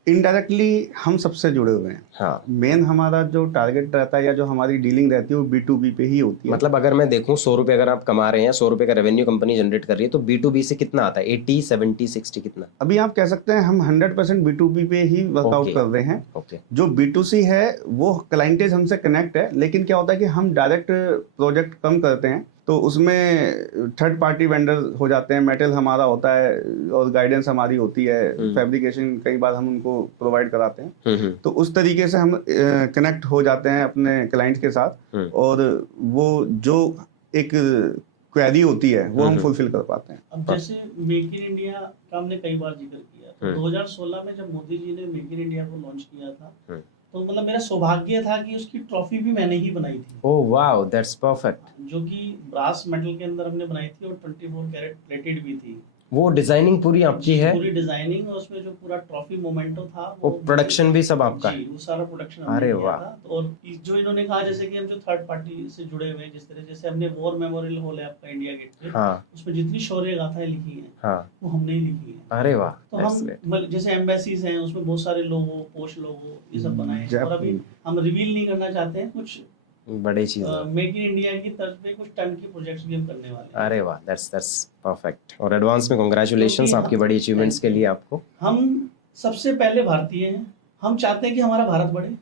इनडायरेक्टली हम सबसे जुड़े हुए हैं। हाँ, मेन हमारा जो टारगेट रहता है या जो हमारी डीलिंग रहती है वो B2B पे ही होती है। मतलब अगर मैं देखूं 100 रुपए अगर आप कमा रहे हैं, 100 रुपए का रेवेन्यू कंपनी जनरेट कर रही है, तो B2B से कितना आता है? 80, 70, 60 कितना? अभी आप कह सकते हैं हम 100% B2B पे ही वर्कआउट कर रहे हैं। जो B2C है वो क्लाइंटेज हमसे कनेक्ट है, लेकिन क्या होता है कि हम डायरेक्ट प्रोजेक्ट कम करते हैं, तो उसमें थर्ड पार्टी वेंडर हो जाते हैं। मेटल हमारा होता है और गाइडेंस हमारी होती है, फैब्रिकेशन कई बार हम उनको प्रोवाइड कराते हैं। तो उस तरीके से हम कनेक्ट हो जाते हैं अपने क्लाइंट के साथ, और वो जो एक क्वेरी होती है वो हम फुलफिल कर पाते हैं। अब जैसे मेक इन इंडिया का हमने कई बार जिक्र किया, तो 2016 में जब मोदी जी ने मेक इन इंडिया को लॉन्च किया था, तो मतलब मेरा सौभाग्य था कि उसकी ट्रॉफी भी मैंने ही बनाई थी। Oh wow, that's perfect. जो कि ब्रास मेटल के अंदर हमने बनाई थी और 24 कैरेट प्लेटेड भी थी। वो डिजाइनिंग पूरी आपकी है? पूरी डिजाइनिंग, और उसमें जो पूरा ट्रॉफी मोमेंटो था वो प्रोडक्शन भी सब आपका है? जी, वो सारा प्रोडक्शन। अरे वाह। और जो इन्होंने कहा जैसे कि हम जो थर्ड पार्टी से जुड़े हुए हैं, जिस तरह जैसे हमने वॉर मेमोरियल हॉल है आपका इंडिया गेट पे, हाँ, उसमें जितनी शौर्य गाथाएं लिखी हैं, हाँ, वो हमने ही लिखी है। अरे वाह। तो हम जैसे एम्बेसीज हैं उसमें बहुत सारे लोगो, पोस्ट लोगो, ये सब बनाए, और अभी हम रिवील नहीं करना चाहते हैं कुछ बड़ी चीज। मेक इन इंडिया की तर्ज पे कुछ टन की प्रोजेक्ट्स भी हम करने वाले हैं। अरे वाह, दैट्स परफेक्ट। और एडवांस में कांग्रेचुलेशंस आपकी बड़ी अचीवमेंट्स के लिए आपको। हम सबसे पहले भारतीय हैं, हम चाहते हैं कि हमारा भारत बढ़े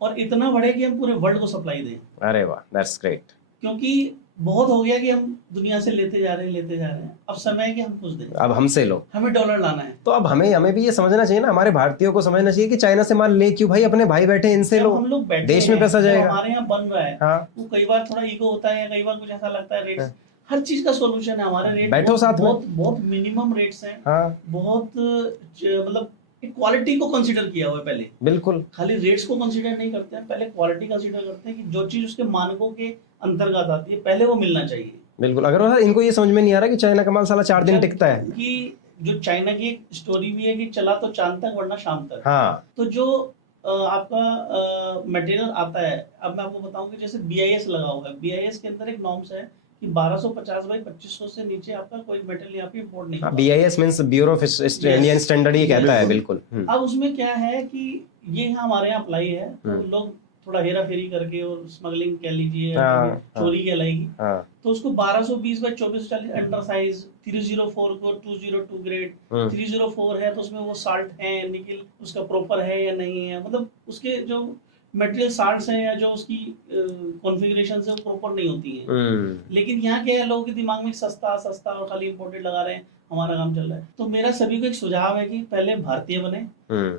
और इतना बढ़े कि हम पूरे वर्ल्ड को सप्लाई दें। अरे वाह, दैट्स ग्रेट। क्योंकि बहुत हो गया कि हम दुनिया से लेते जा रहे हैं, अब समय है कि हम कुछ दें। अब हमसे लो, हमें डॉलर लाना है। तो अब हमें भी ये समझना चाहिए ना, हमारे भारतीयों को समझना चाहिए कि चाइना से माल ले क्यों भाई, अपने भाई बैठे इनसे लो, हम लोग बैठे देश में पैसा जाएगा। हमारे यहाँ बन रहा है, हाँ, वो कई बार थोड़ा ईगो होता है, कई बार कुछ ऐसा लगता है रेट्स हर चीज का सॉल्यूशन है। हमारे रेट बैठो साथ में। बहुत बहुत मिनिमम रेट्स हैं। हाँ बहुत मतलब क्वालिटी को कंसीडर किया हुआ है पहले। बिल्कुल, खाली रेट्स को कंसीडर नहीं करते हैं, पहले क्वालिटी कंसीडर करते हैं कि जो चीज उसके मानकों के अंतर्गत आती है पहले वो मिलना चाहिए। बिल्कुल। अगर इनको ये समझ में नहीं आ रहा कि चाइना का माल साला 4 दिन टिकता है, कि जो चाइना की एक स्टोरी भी है कि चला तो चांद तक वरना शाम तक। हाँ तो जो आपका मटेरियल आता है, अब मैं आपको बताऊं कि जैसे BIS लगा हुआ है, BIS के अंदर एक नॉर्म्स है कि 1250 बाई 2500 से नीचे आपका कोई मेटल यहाँ पे इंपोर्ट नहीं होगा। BIS means bureau of Indian standard ही कहता है। बिल्कुल। अब उसमें क्या है कि ये हमारे यहाँ अप्लाई है, तो लोग थोड़ा हेरा फेरी करके और स्मगलिंग कह लीजिए, चोरी कहलाएगी, तो उसको 1220 बाई 2440 अंडर साइज 304 को 202 ग्रेड 304 है, तो उसमें वो साल्ट है, निकल उसका प्रॉपर है या नहीं है, मतलब उसके जो मटेरियल साल्ट्स हैं या जो उसकी कॉन्फ़िगरेशन है वो प्रॉपर नहीं होती है। लेकिन यहाँ क्या है, लोगों के दिमाग में सस्ता सस्ता और खाली इंपोर्टेड लगा रहे हैं, हमारा काम चल रहा है। तो मेरा सभी को एक सुझाव है कि पहले भारतीय बने,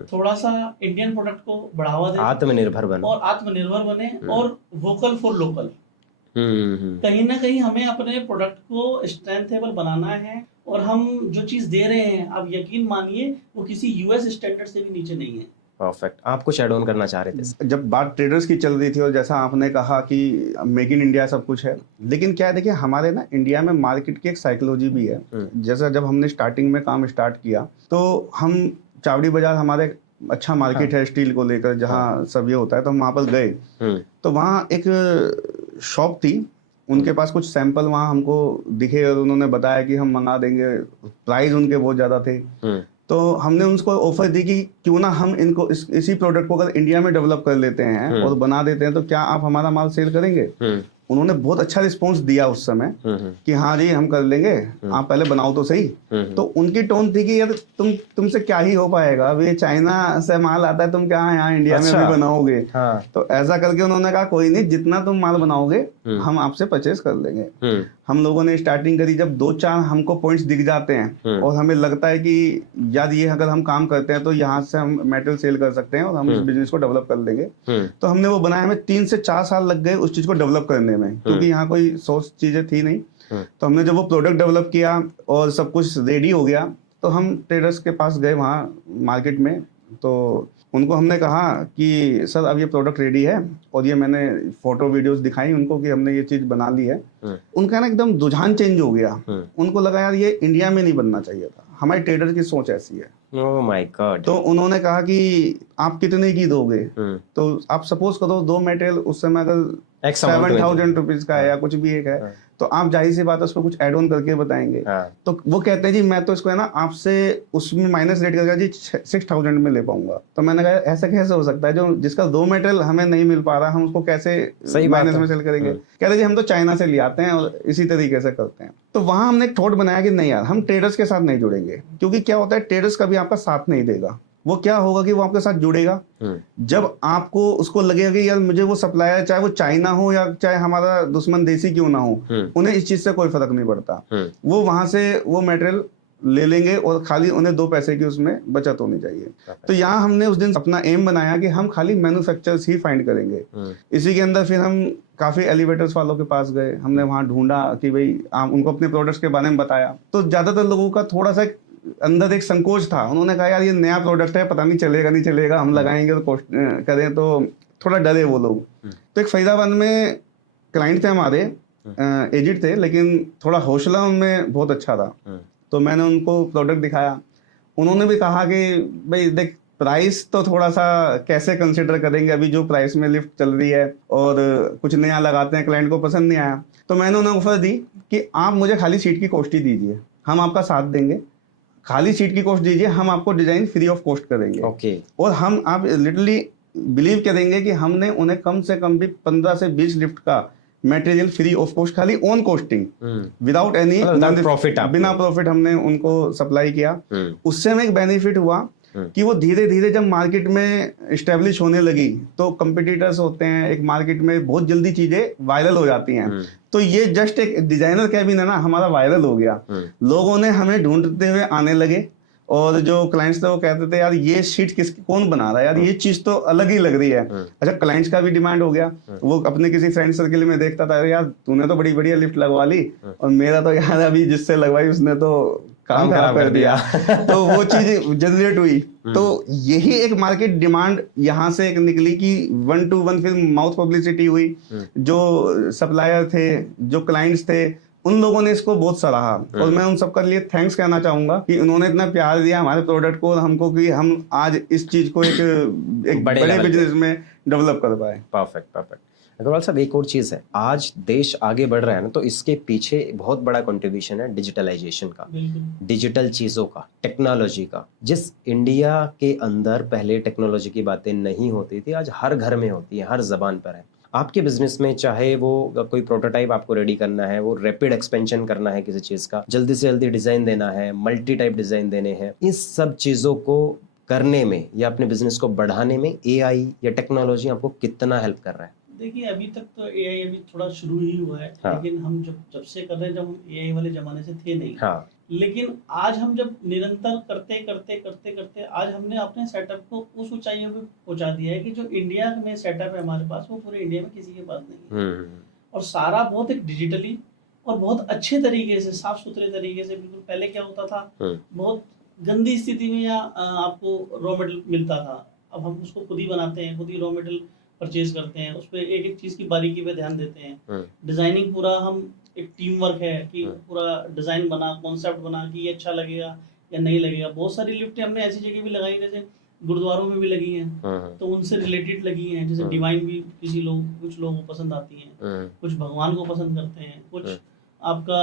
थोड़ा सा इंडियन प्रोडक्ट को बढ़ावा दें, आत्मनिर्भर बने और आत्मनिर्भर बने, और वोकल फॉर लोकल। कहीं ना कहीं हमें अपने प्रोडक्ट को स्ट्रेंथेबल बनाना है, और हम जो चीज दे रहे हैं आप यकीन मानिए वो किसी US स्टैंडर्ड से भी नीचे नहीं है। परफेक्ट। आप कुछ ऐड ऑन करना चाह रहे थे? जब बात ट्रेडर्स की चल रही थी और जैसा आपने कहा कि मेक इन इंडिया सब कुछ है, लेकिन क्या है देखिए, हमारे ना इंडिया में मार्केट की एक साइकोलॉजी भी है। जैसा जब हमने स्टार्टिंग में काम स्टार्ट किया तो हम चावड़ी बाजार, हमारे अच्छा मार्केट है स्टील को लेकर, जहाँ सब ये होता है, तो हम वहाँ पर गए। तो वहाँ एक शॉप थी, उनके पास कुछ सैंपल वहाँ हमको दिखे और उन्होंने बताया कि हम मंगा देंगे। प्राइस उनके बहुत ज़्यादा थे, तो हमने उनको ऑफर दी कि क्यों ना हम इनको इसी प्रोडक्ट को अगर इंडिया में डेवलप कर लेते हैं और बना देते हैं, तो क्या आप हमारा माल सेल करेंगे? उन्होंने बहुत अच्छा रिस्पांस दिया उस समय कि हाँ जी हम कर लेंगे, आप पहले बनाओ तो सही। तो उनकी टोन थी कि यार तुमसे क्या ही हो पाएगा, अब ये चाइना से माल आता है, तुम क्या यहाँ इंडिया में भी बनाओगे? तो ऐसा करके उन्होंने कहा कोई नहीं, जितना तुम माल बनाओगे हम आपसे परचेज कर लेंगे। हम लोगों ने स्टार्टिंग करी, जब 2-4 हमको पॉइंट्स दिख जाते हैं और हमें लगता है कि यार ये अगर हम काम करते हैं तो यहाँ से हम मेटल सेल कर सकते हैं और हम इस बिजनेस को डेवलप कर लेंगे, तो हमने वो बनाया। हमें 3 से 4 साल लग गए उस चीज को डेवलप करने में, क्योंकि यहाँ कोई सोर्स चीजें थी नहीं। तो हमने जब वो प्रोडक्ट डेवलप किया और सब कुछ रेडी हो गया, तो हम ट्रेडर्स के पास गए वहाँ मार्केट में, तो उनको हमने कहा कि सर अब ये प्रोडक्ट रेडी है, और ये मैंने फोटो वीडियोस दिखाई उनको कि हमने ये चीज बना ली है। उनका ना एकदम रुझान चेंज हो गया, उनको लगा यार ये इंडिया में नहीं बनना चाहिए था, हमारी ट्रेडर की सोच ऐसी है। Oh my God. तो उन्होंने कहा कि आप कितने की दोगे? तो आप सपोज करो 2 मटेरियल उस समय अगर 7,000 रुपीज का है या कुछ भी एक है, तो आप जाहिर सी बात है उस पर कुछ एड ऑन करके बताएंगे। तो वो कहते हैं जी मैं तो इसको है ना आपसे उसमें माइनस रेट करके जी 6,000 में ले पाऊंगा। तो मैंने कहा ऐसा कैसे हो सकता है, जो जिसका 2 मटेरियल हमें नहीं मिल पा रहा, हम उसको कैसे माइनस में सेल करेंगे? कह रहे जी हम तो चाइना से ले आते हैं और इसी तरीके से करते हैं। तो वहां हमने एक थॉट बनाया कि नहीं यार, हम ट्रेडर्स के साथ नहीं जुड़ेंगे, क्योंकि क्या होता है ट्रेडर्स कभी आपका साथ नहीं देगा। वो क्या होगा कि वो आपके साथ जुड़ेगा जब आपको उसको लगेगा कि यार मुझे वो सप्लायर, चाहे वो चाइना हो या चाहे हमारा दुश्मन देसी क्यों ना हो, उन्हें इस चीज से कोई फर्क नहीं पड़ता। वो वहां से वो मटेरियल ले लेंगे और खाली उन्हें 2 पैसे की उसमें बचत होनी चाहिए। तो यहाँ हमने उस दिन अपना एम बनाया कि हम खाली मैन्युफैक्चरर्स ही फाइंड करेंगे। इसी के अंदर फिर हम काफी एलिवेटर्स वालों के पास गए, हमने वहाँ ढूंढा कि भाई उनको अपने प्रोडक्ट्स के बारे में बताया। तो ज्यादातर लोगों का थोड़ा सा अंदर एक संकोच था, उन्होंने कहा यार ये नया प्रोडक्ट है, पता नहीं चलेगा नहीं चलेगा, हम लगाएंगे तो करें, तो थोड़ा डरे वो लोग। तो एक फरीदाबाद में क्लाइंट थे हमारे, एजेड थे, लेकिन थोड़ा हौसला उनमें बहुत अच्छा था। तो मैंने उनको प्रोडक्ट दिखाया, उन्होंने भी कहा कि भाई देख प्राइस तो थोड़ा सा कैसे कंसिडर करेंगे, अभी जो प्राइस में लिफ्ट चल रही है और कुछ नया लगाते हैं, क्लाइंट को पसंद नहीं आया। तो मैंने उन्हें ऑफर दी कि आप मुझे खाली सीट की कॉस्ट ही दीजिए, हम आपका साथ देंगे, खाली सीट की कॉस्ट दीजिए, हम आपको डिजाइन फ्री ऑफ कॉस्ट करेंगे। ओके। और हम आप लिटरली बिलीव करेंगे कि हमने उन्हें कम से कम भी 15 से 20 लिफ्ट का मटेरियल फ्री ऑफ कॉस्ट, खाली on costing, without any profit, बिना प्रॉफिट हमने उनको सप्लाई किया। उससे हमें एक बेनिफिट हुआ कि वो धीरे धीरे जब मार्केट में इस्टेब्लिश होने लगी, तो कंपटीटर्स होते हैं एक मार्केट में, बहुत जल्दी चीजें वायरल हो जाती हैं। तो ये जस्ट एक डिजाइनर कैबिन है ना, हमारा वायरल हो गया, लोगों ने हमें ढूंढते हुए आने लगे और जो क्लाइंट्स थे वो कहते थे यार ये शीट कौन बना रहा है यार, ये चीज तो अलग ही लग रही है। अच्छा, क्लाइंट्स का भी डिमांड हो गया, वो अपने किसी फ्रेंड सर्किल में देखता था यार तूने तो बड़ी बढ़िया लिफ्ट लगवा ली और मेरा तो यार अभी जिससे लगवाई उसने तो काम खराब कर दिया। तो वो चीज जनरेट हुई। तो यही एक मार्केट डिमांड यहाँ से एक निकली कि 1 to 1 फिर माउथ पब्लिसिटी हुई। जो सप्लायर थे, जो क्लाइंट्स थे, उन लोगों ने इसको बहुत सराहा और मैं उन सबका लिए थैंक्स कहना चाहूंगा कि उन्होंने इतना प्यार दिया हमारे प्रोडक्ट को और हमको कि हम आज इस चीज को एक बड़े बिजनेस में डेवलप कर पाए। Perfect perfect. अग्रवाल साहब, एक और चीज़ है, आज देश आगे बढ़ रहा है ना, तो इसके पीछे बहुत बड़ा कंट्रीब्यूशन है डिजिटलाइजेशन का, डिजिटल चीज़ों का, टेक्नोलॉजी का। जिस इंडिया के अंदर पहले टेक्नोलॉजी की बातें नहीं होती थी, आज हर घर में होती है, हर जबान पर है। आपके बिजनेस में चाहे वो कोई प्रोटोटाइप आपको रेडी करना है, वो रैपिड एक्सपेंशन करना है किसी चीज़ का, जल्दी से जल्दी डिज़ाइन देना है, मल्टी टाइप डिज़ाइन देने हैं, इस सब चीज़ों को करने में या अपने बिजनेस को बढ़ाने में एआई या टेक्नोलॉजी आपको कितना हेल्प कर रहा है? देखिए, अभी तक तो एआई अभी थोड़ा शुरू ही हुआ है। हाँ। लेकिन हम जब से कर रहे हैं, जब हम एआई वाले जमाने से थे नहीं। हाँ। लेकिन आज हम जब निरंतर करते आज हमने अपने सेटअप को उस ऊंचाइयों पे पहुंचा दिया है कि जो इंडिया में सेटअप है हमारे पास, वो पूरे इंडिया में किसी के पास नहीं है। और सारा बहुत एक डिजिटली और बहुत अच्छे तरीके से, साफ सुथरे तरीके से। बिल्कुल पहले क्या होता था, बहुत गंदी स्थिति में या आपको रॉ मटेरियल मिलता था। अब हम उसको खुद ही बनाते हैं, खुद ही रॉ मटेरियल परचेज करते हैं, उस पर एक एक चीज की बारीकी पे ध्यान देते हैं। डिजाइनिंग पूरा हम एक टीम वर्क है कि पूरा डिजाइन बना, कॉन्सेप्ट बना कि ये अच्छा लगेगा या नहीं लगेगा। बहुत सारी लिफ्टें हमने ऐसी जगह भी लगाई, जैसे गुरुद्वारों में भी लगी हैं, तो उनसे रिलेटेड लगी हैं। जैसे डिवाइन भी कुछ लोगों को पसंद आती हैं, कुछ भगवान को पसंद करते हैं, कुछ आपका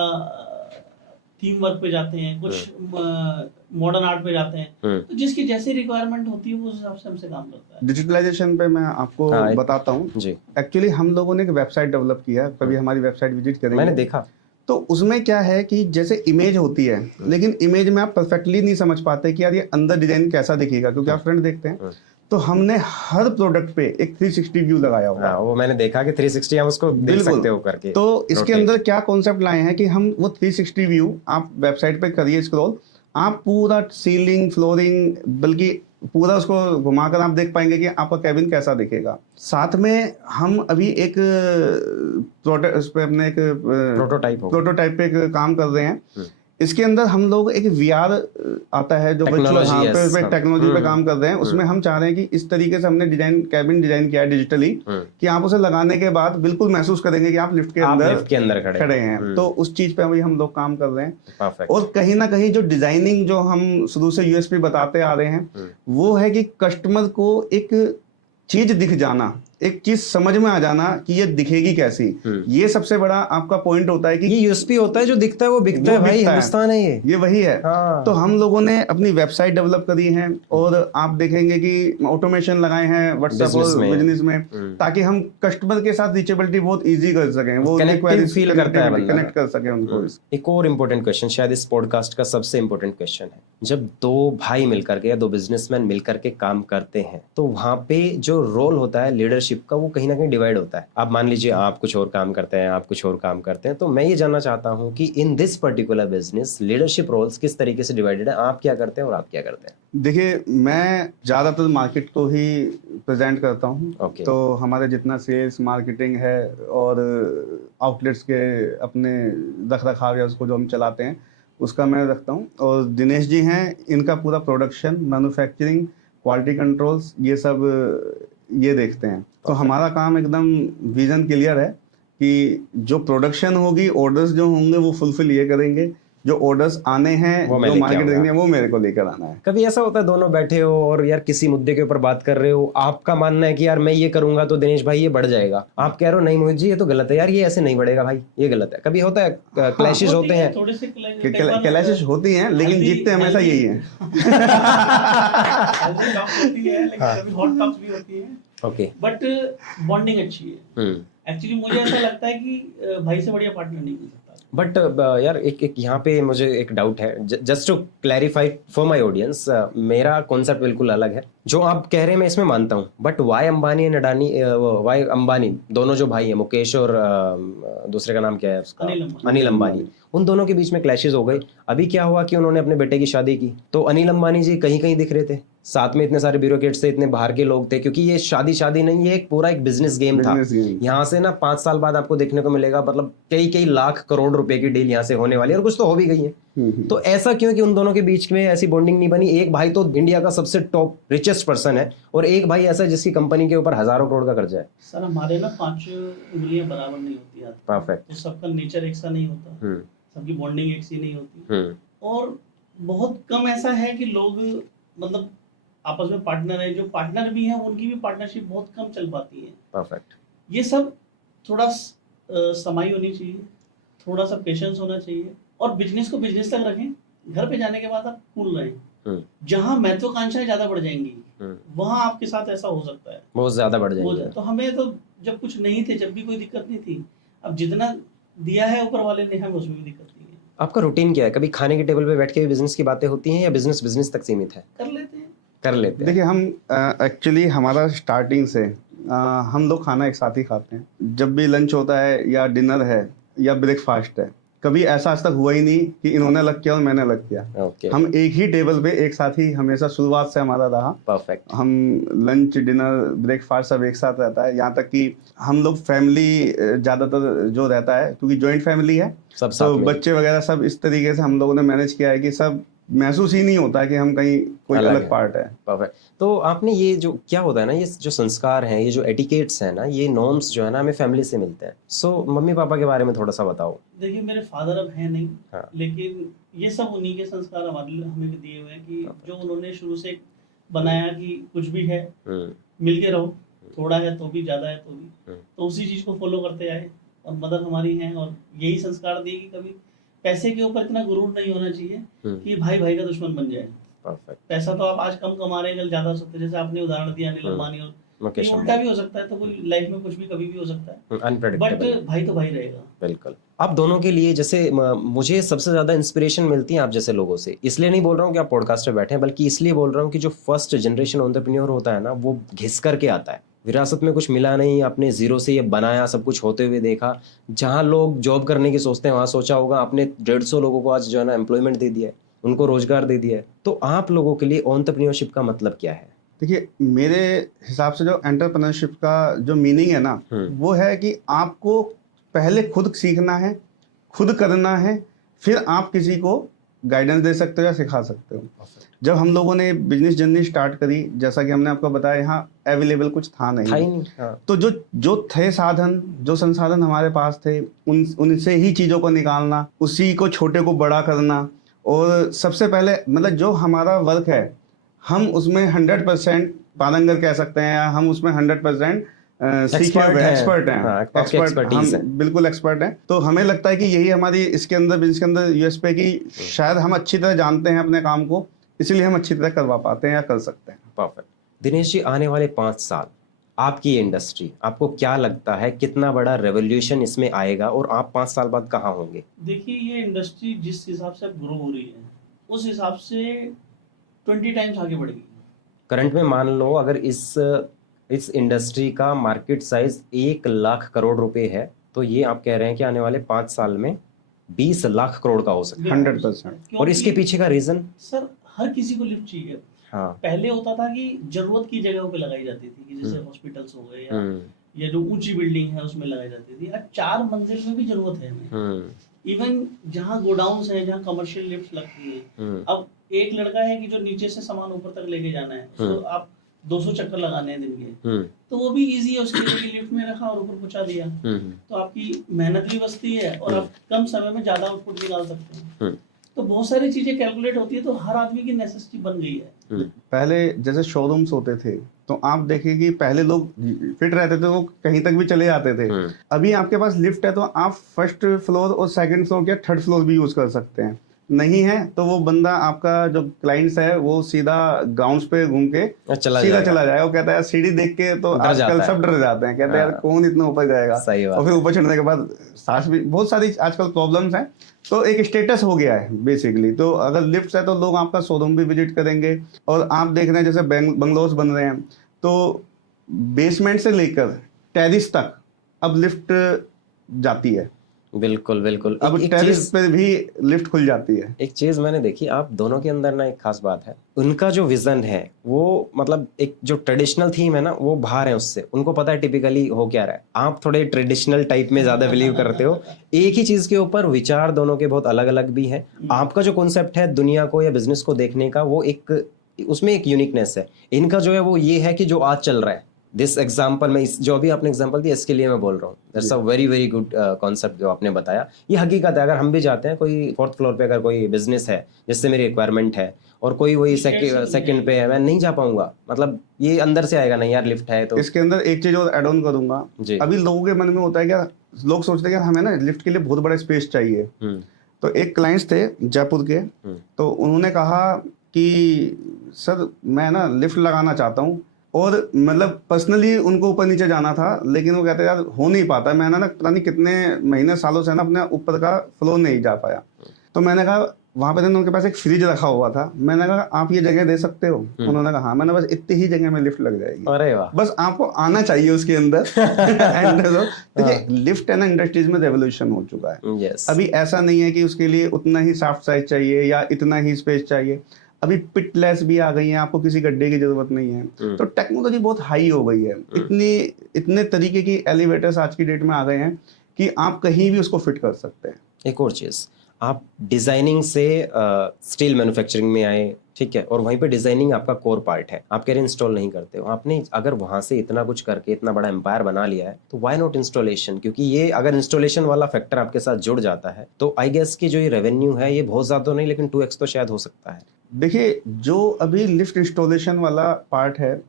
थीम वर्क पे जाते हैं, कुछ मॉडर्न आर्ट पे जाते हैं। तो जिसकी जैसी रिक्वायरमेंट होती है वो उस हिसाब से हमसे काम करता है। डिजिटलाइजेशन पे मैं आपको बताता हूँ। एक्चुअली हम लोगों ने एक वेबसाइट डेवलप किया है, कभी हमारी वेबसाइट विजिट करेंगे, मैंने देखा। तो उसमें क्या है कि जैसे इमेज होती है, लेकिन इमेज में आप परफेक्टली नहीं समझ पाते कि यार ये अंदर डिजाइन कैसा दिखेगा, क्योंकि आप फ्रंट देखते हैं। तो हमने हर प्रोडक्ट पे एक 360 व्यू लगाया हुआ है। वो मैंने देखा कि 360 हम उसको देख सकते हो करके। तो इसके अंदर क्या कॉन्सेप्ट लाए हैं कि हम वो 360 व्यू आप वेबसाइट पे करिए स्क्रॉल, आप पूरा सीलिंग, फ्लोरिंग, बल्कि पूरा उसको घुमाकर आप देख पाएंगे कि आपका कैबिन कैसा दिखेगा। साथ में हम अभी एक प्रोटोटाइप पे एक काम कर रहे हैं। इसके अंदर हम लोग एक VR आता है जो टेक्नोलॉजी पे काम कर रहे हैं। उसमें हम चाह रहे हैं कि इस तरीके से हमने कैबिन डिजाइन किया है डिजिटली कि आप उसे लगाने के बाद बिल्कुल महसूस करेंगे कि आप लिफ्ट के अंदर खड़े हैं। तो उस चीज पे अभी हम लोग काम कर रहे हैं। और कहीं ना कहीं जो डिजाइनिंग जो हम शुरू से USP बताते आ रहे हैं, वो है कि कस्टमर को एक चीज दिख जाना, एक चीज समझ में आ जाना कि ये दिखेगी कैसी। ये सबसे बड़ा आपका पॉइंट होता है कि ये USP होता है, जो दिखता है वो बिकता है भाई, हिंदुस्तान है ये वही है। हाँ। तो हम लोगों ने अपनी वेबसाइट डेवलप करी है और आप देखेंगे कि ऑटोमेशन लगाए हैं व्हाट्सएप और बिजनेस में, ताकि हम कस्टमर के साथ रीचेबिलिटी बहुत इजी कर सकें, वो फील करता है, कनेक्ट कर सके उनको। एक और इम्पोर्टेंट क्वेश्चन, शायद इस पॉडकास्ट का सबसे इम्पोर्टेंट क्वेश्चन है, जब दो भाई मिलकर के या दो बिजनेसमैन मिलकर के काम करते हैं, तो वहां पे जो रोल होता है लीडरशिप का, वो कहीं ना कहीं डिवाइड होता है। आप मान लीजिए आप कुछ और काम करते हैं, आप कुछ और काम करते हैं, तो मैं ये जानना चाहता हूं कि in this particular business leadership roles किस तरीके से डिवाइडेड है, आप क्या करते हैं और आप क्या करते हैं? देखिए, मैं ज्यादातर मार्केट को ही प्रेजेंट करता हूँ। तो हमारे जितना सेल्स मार्केटिंग है और आउटलेट्स के अपने रख रखाव या उसको जो हम चलाते हैं उसका मैं रखता हूँ। और दिनेश जी हैं, इनका पूरा प्रोडक्शन, मैन्युफैक्चरिंग, क्वालिटी कंट्रोल्स, ये सब ये देखते हैं। तो हमारा काम एकदम विजन क्लियर है कि जो प्रोडक्शन होगी, ऑर्डर्स जो होंगे वो फुलफिल ये करेंगे, जो ऑर्डर्स आने हैं, जो मार्केट देखनी है, वो मेरे को लेकर आना है। कभी ऐसा होता है दोनों बैठे हो और यार किसी मुद्दे के ऊपर बात कर रहे हो, आपका मानना है कि यार मैं ये करूंगा तो दिनेश भाई ये बढ़ जाएगा, आप कह रहे हो नहीं मोहित जी ये तो गलत है, यार ये ऐसे नहीं बढ़ेगा भाई, ये गलत है। कभी होता है क्लैशेस होते हैं? क्लैशेस होती हैं, लेकिन जीतते हमेशा यही है। ओके, बट बॉन्डिंग अच्छी है। एक्चुअली मुझे ऐसा लगता है कि भाई से बढ़िया पार्टनर नहीं मिल सकता। बट यार एक यहाँ पे मुझे एक डाउट है, just to clarify for my audience, मेरा कॉन्सेप्ट बिल्कुल अलग है। जो आप कह रहे हैं मैं इसमें मानता हूँ, बट वाई अंबानी दोनों जो भाई हैं, मुकेश और दूसरे का नाम क्या है उसका, अनिल अंबानी, उन दोनों के बीच में क्लैशेस हो गई। अभी क्या हुआ कि उन्होंने अपने बेटे की शादी की तो अनिल अंबानी जी कहीं कहीं दिख रहे थे, साथ में इतने सारे ब्यूरोक्रेट्स थे, इतने बाहर के लोग थे, क्योंकि ये शादी नहीं, ये एक पूरा एक बिजनेस गेम था। यहाँ से ना 5 साल बाद आपको देखने को मिलेगा, मतलब कई लाख करोड़ रुपए की डील यहाँ से होने वाली है, और कुछ तो हो भी गई है। तो ऐसा क्यों कि उन दोनों के बीच में ऐसी बॉन्डिंग नहीं बनी? एक भाई तो इंडिया का सबसे टॉप रिचेस्ट पर्सन है और एक भाई ऐसा है जिसकी कंपनी के ऊपर हजारों करोड़ का कर्जा है। सर हमारे ना 5 उंगलियां बराबर नहीं होती है, परफेक्ट। तो सबका नेचर एक सा नहीं होता, सबकी बॉन्डिंग एक सी नहीं होती, और बहुत कम ऐसा है कि लोग मतलब आपस में पार्टनर है, जो पार्टनर भी है उनकी भी पार्टनरशिप बहुत कम चल पाती है। परफेक्ट। ये सब थोड़ा समाई होनी चाहिए, थोड़ा सा पेशेंस होना चाहिए, और बिजनेस को बिजनेस तक रखें। घर पे जाने के बाद आप कूल रहें। जहां महत्वाकांक्षाएं ज्यादा बढ़ जाएंगी वहां आपके साथ ऐसा हो सकता है, बहुत ज्यादा बढ़ जाएंगी। तो हमें तो जब कुछ नहीं थे, जब भी कोई दिक्कत नहीं थी, अब जितना दिया है ऊपर वाले ने हमें उसमें भी दिक्कत नहीं है। आपका रूटीन क्या है? कभी खाने के टेबल पे बैठ के भी बिजनेस की बातें होती हैं या बिजनेस तक सीमित है? कर लेते हैं। देखिए हम एक्चुअली हमारा स्टार्टिंग से हम लोग खाना एक साथ ही खाते हैं। जब भी लंच होता है या डिनर है या ब्रेकफास्ट है, कभी ऐसा आज तक हुआ ही नहीं कि इन्होंने अलग किया और मैंने अलग किया। हम एक ही टेबल पे एक साथ ही हमेशा शुरुआत से हमारा रहा। परफेक्ट। हम लंच डिनर ब्रेकफास्ट सब एक साथ रहता है। यहाँ तक कि हम लोग फैमिली ज़्यादातर जो रहता है, क्योंकि जॉइंट फैमिली है, सब तो बच्चे वगैरह सब इस तरीके से हम लोगों ने मैनेज किया है कि सब महसूस ही नहीं होता है कि हम कहीं कोई अलग पार्ट है। परफेक्ट। तो आपने ये जो क्या होता है ना, ये जो संस्कार हैं, ये जो एटिकेट्स हैं ना, ये नॉर्म्स जो है ना, हमें फैमिली से मिलते हैं। सो मम्मी पापा के बारे में थोड़ा सा बताओ। देखिए मेरे फादर अब हैं नहीं, हाँ। लेकिन ये सब उन्हीं के संस्कार हमें भी दिए हुए हैं कि जो उन्होंने शुरू से बनाया कि कुछ भी है मिलके रहो, थोड़ा है तो भी, ज्यादा है तो भी, तो उसी चीज को फॉलो करते आए। और मदर हमारी हैं और यही संस्कार दिए कि कभी पैसे के ऊपर इतना गुरूर नहीं होना चाहिए कि भाई भाई का दुश्मन बन जाए। परफेक्ट। पैसा तो आप आज कम कमा रहे हैं, कल ज्यादा हो सकता है, जैसे आपने उदाहरण दिया अनिल अंबानी, और उल्टा भी हो सकता है, तो कोई लाइफ में कुछ भी कभी भी हो सकता है, अनप्रेडिक्टेबल, बट भाई तो भाई रहेगा। बिल्कुल। आप दोनों के लिए जैसे मुझे सबसे ज्यादा इंस्पिरेशन मिलती है आप जैसे लोगों से। इसलिए नहीं बोल रहा हूँ कि आप पॉडकास्ट पे बैठे हैं, बल्कि इसलिए बोल रहा हूँ कि जो फर्स्ट जनरेशन एंटरप्रेन्योर होता है ना, वो घिस करके आता है। विरासत में कुछ मिला नहीं, आपने जीरो से ये बनाया, सब कुछ होते हुए देखा। जहाँ लोग जॉब करने की सोचते हैं वहाँ सोचा होगा आपने 150 लोगों को आज जो है ना एम्प्लॉयमेंट दे दिया है, उनको रोजगार दे दिया है। तो आप लोगों के लिए एंटरप्रेन्योरशिप का मतलब क्या है? देखिए मेरे हिसाब से जो एंटरप्रेन्योरशिप का जो मीनिंग है ना, वो है कि आपको पहले खुद सीखना है, खुद करना है, फिर आप किसी को गाइडेंस दे सकते हो या सिखा सकते हो। जब हम लोगों ने बिजनेस जर्नी स्टार्ट करी, जैसा कि हमने आपको बताया, यहाँ अवेलेबल कुछ था नहीं। हाँ। तो जो थे साधन, जो संसाधन हमारे पास थे, उनसे ही चीज़ों को निकालना, उसी को छोटे को बड़ा करना, और सबसे पहले मतलब जो हमारा वर्क है हम उसमें 100% पारंगत कह सकते हैं, या हम उसमें 100% सीखे हुए एक्सपर्ट हैं। एक्सपर्ट, हम बिल्कुल एक्सपर्ट हैं। तो हमें लगता है कि यही हमारी इसके अंदर यूएसपी की, शायद हम अच्छी तरह जानते हैं अपने काम को, इसीलिए हम अच्छी तरह करवा पाते हैं या कर सकते हैं। परफेक्ट। दिनेश जी, आने वाले 5 साल आपकी इंडस्ट्री, आपको क्या लगता है कितना बड़ा रेवोल्यूशन इसमें आएगा और आप 5 साल बाद कहाँ होंगे? देखिए ये इंडस्ट्री जिस हिसाब से ग्रो हो रही है उस हिसाब से 20 टाइम्स आगे बढ़ेगी। करंट में मान लो अगर इस इंडस्ट्री का मार्केट साइज 1 लाख करोड़ रुपए है, तो ये आप कह रहे हैं कि आने वाले 5 साल में 20 लाख करोड़ का हो सकता है। 100%। और इसके पीछे का रीजन? सर हर किसी को लिफ्ट चाहिए। हाँ। पहले होता था कि जरूरत की जगहों पे लगाई जाती थी, कि जैसे हॉस्पिटल्स हो गए या जो ऊंची बिल्डिंग है उसमें लगाई जाती थी। अब 4 मंजिल में भी जरूरत है हमें। इवन जहाँ गोडाउन्स है, जहाँ कमर्शियल लिफ्ट लगती है, अब एक लड़का है कि जो नीचे से सामान ऊपर तक लेके जाना है, तो आप 200 चक्कर लगाने हैं दिन के, तो वो भी इजी है उसके लिए, लिफ्ट में रखा और ऊपर पहुंचा दिया, तो आपकी मेहनत भी बचती है और आप कम समय में ज्यादा आउटपुट निकाल सकते हैं। तो बहुत सारी चीजें कैलकुलेट होती है, तो हर आदमी की नेसेसिटी बन गई है। पहले जैसे शोरूम्स होते थे, तो आप देखिए कि पहले लोग फिट रहते थे, वो कहीं तक भी चले जाते थे। अभी आपके पास लिफ्ट है तो आप फर्स्ट फ्लोर और सेकंड फ्लोर या थर्ड फ्लोर भी यूज कर सकते हैं। नहीं है तो वो बंदा, आपका जो क्लाइंट्स है, वो सीधा ग्राउंड्स पे घूम के सीधा चला जाएगा। वो कहता है सीढ़ी देख के तो आजकल सब डर जाते हैं, कहते हैं यार कौन इतना ऊपर जाएगा। और फिर ऊपर चढ़ने के बाद सांस भी, बहुत सारी आजकल प्रॉब्लम्स हैं। तो एक स्टेटस हो गया है बेसिकली। तो अगर लिफ्ट है तो लोग आपका शोरूम भी विजिट करेंगे। और आप देख रहे हैं जैसे बंगलोज बन रहे हैं, तो बेसमेंट से लेकर टेरिस तक अब लिफ्ट जाती है। बिल्कुल बिल्कुल। अब टेरेस पे भी लिफ्ट खुल जाती है। एक चीज मैंने देखी आप दोनों के अंदर ना, एक खास बात है, उनका जो विजन है वो मतलब एक जो ट्रेडिशनल थीम है ना वो बाहर है उससे, उनको पता है टिपिकली हो क्या रहा है। आप थोड़े ट्रेडिशनल टाइप में ज्यादा बिलीव करते हो, एक ही चीज के ऊपर विचार दोनों के बहुत अलग अलग भी हैं। आपका जो कॉन्सेप्ट है दुनिया को या बिजनेस को देखने का वो एक, उसमें एक यूनिकनेस है। इनका जो है वो ये है कि जो आज चल रहा है, दिस एग्जाम्पल में जो अभी आपने एग्जाम्पल दिया इसके लिए मैं बोल रहा हूँ, that's a very very good concept जो आपने बताया। ये हकीकत है। अगर हम भी जाते हैं कोई 4th फ्लोर पे अगर कोई बिजनेस है जिससे मेरी रिक्वायरमेंट है और कोई वही सेकंड पे है, मैं नहीं जा पाऊंगा। मतलब ये अंदर से आएगा नहीं यार लिफ्ट है तो। इसके अंदर एक चीज और ऐड ऑन करूंगा। अभी लोगों के मन में होता है क्या, लोग सोचते हैं कि हमें ना लिफ्ट के लिए बहुत बड़ा स्पेस चाहिए। तो एक क्लाइंट्स थे जयपुर के, तो उन्होंने कहा कि सर मैं ना लिफ्ट लगाना चाहता हूँ, और मतलब पर्सनली उनको ऊपर नीचे जाना था, लेकिन वो कहते यार हो नहीं पाता, मैं ना पता नहीं कितने महीने सालों से ना अपने ऊपर का फ्लोर नहीं जा पाया। तो मैंने कहा वहाँ पे उनके पास एक फ्रिज रखा हुआ था, मैंने कहा आप ये जगह दे सकते हो? उन्होंने कहा हाँ। मैंने बस इतनी ही जगह में लिफ्ट लग जाएगी। अरे वाह। बस आपको आना चाहिए उसके अंदर। देखिए लिफ्ट है ना, इंडस्ट्रीज में रेवोल्यूशन हो चुका है। अभी ऐसा नहीं है कि उसके लिए उतना ही सॉफ्ट साइज चाहिए या इतना ही स्पेस चाहिए। अभी पिटलेस भी आ गई है, आपको किसी गड्ढे की जरूरत नहीं है। तो टेक्नोलॉजी बहुत हाई हो गई है, इतने तरीके की एलिवेटर्स आज की डेट में आ गए हैं कि आप कहीं भी उसको फिट कर सकते हैं। एक और चीज, आप डिजाइनिंग से स्टील मैन्युफैक्चरिंग में आए, ठीक है, और वहीं पे डिजाइनिंग आपका कोर पार्ट है। आप कह रहे इंस्टॉल नहीं करते हो, आपने अगर वहां से इतना कुछ करके इतना बड़ा एम्पायर बना लिया है तो व्हाई नॉट इंस्टॉलेशन? क्योंकि ये अगर इंस्टॉलेशन वाला फैक्टर आपके साथ जुड़ जाता है तो आई गेस की जो ये रेवेन्यू है ये बहुत ज्यादा नहीं लेकिन 2x तो शायद हो सकता है। देखिए जो अभी लिफ्ट इंस्टॉलेशन वाला पार्ट है,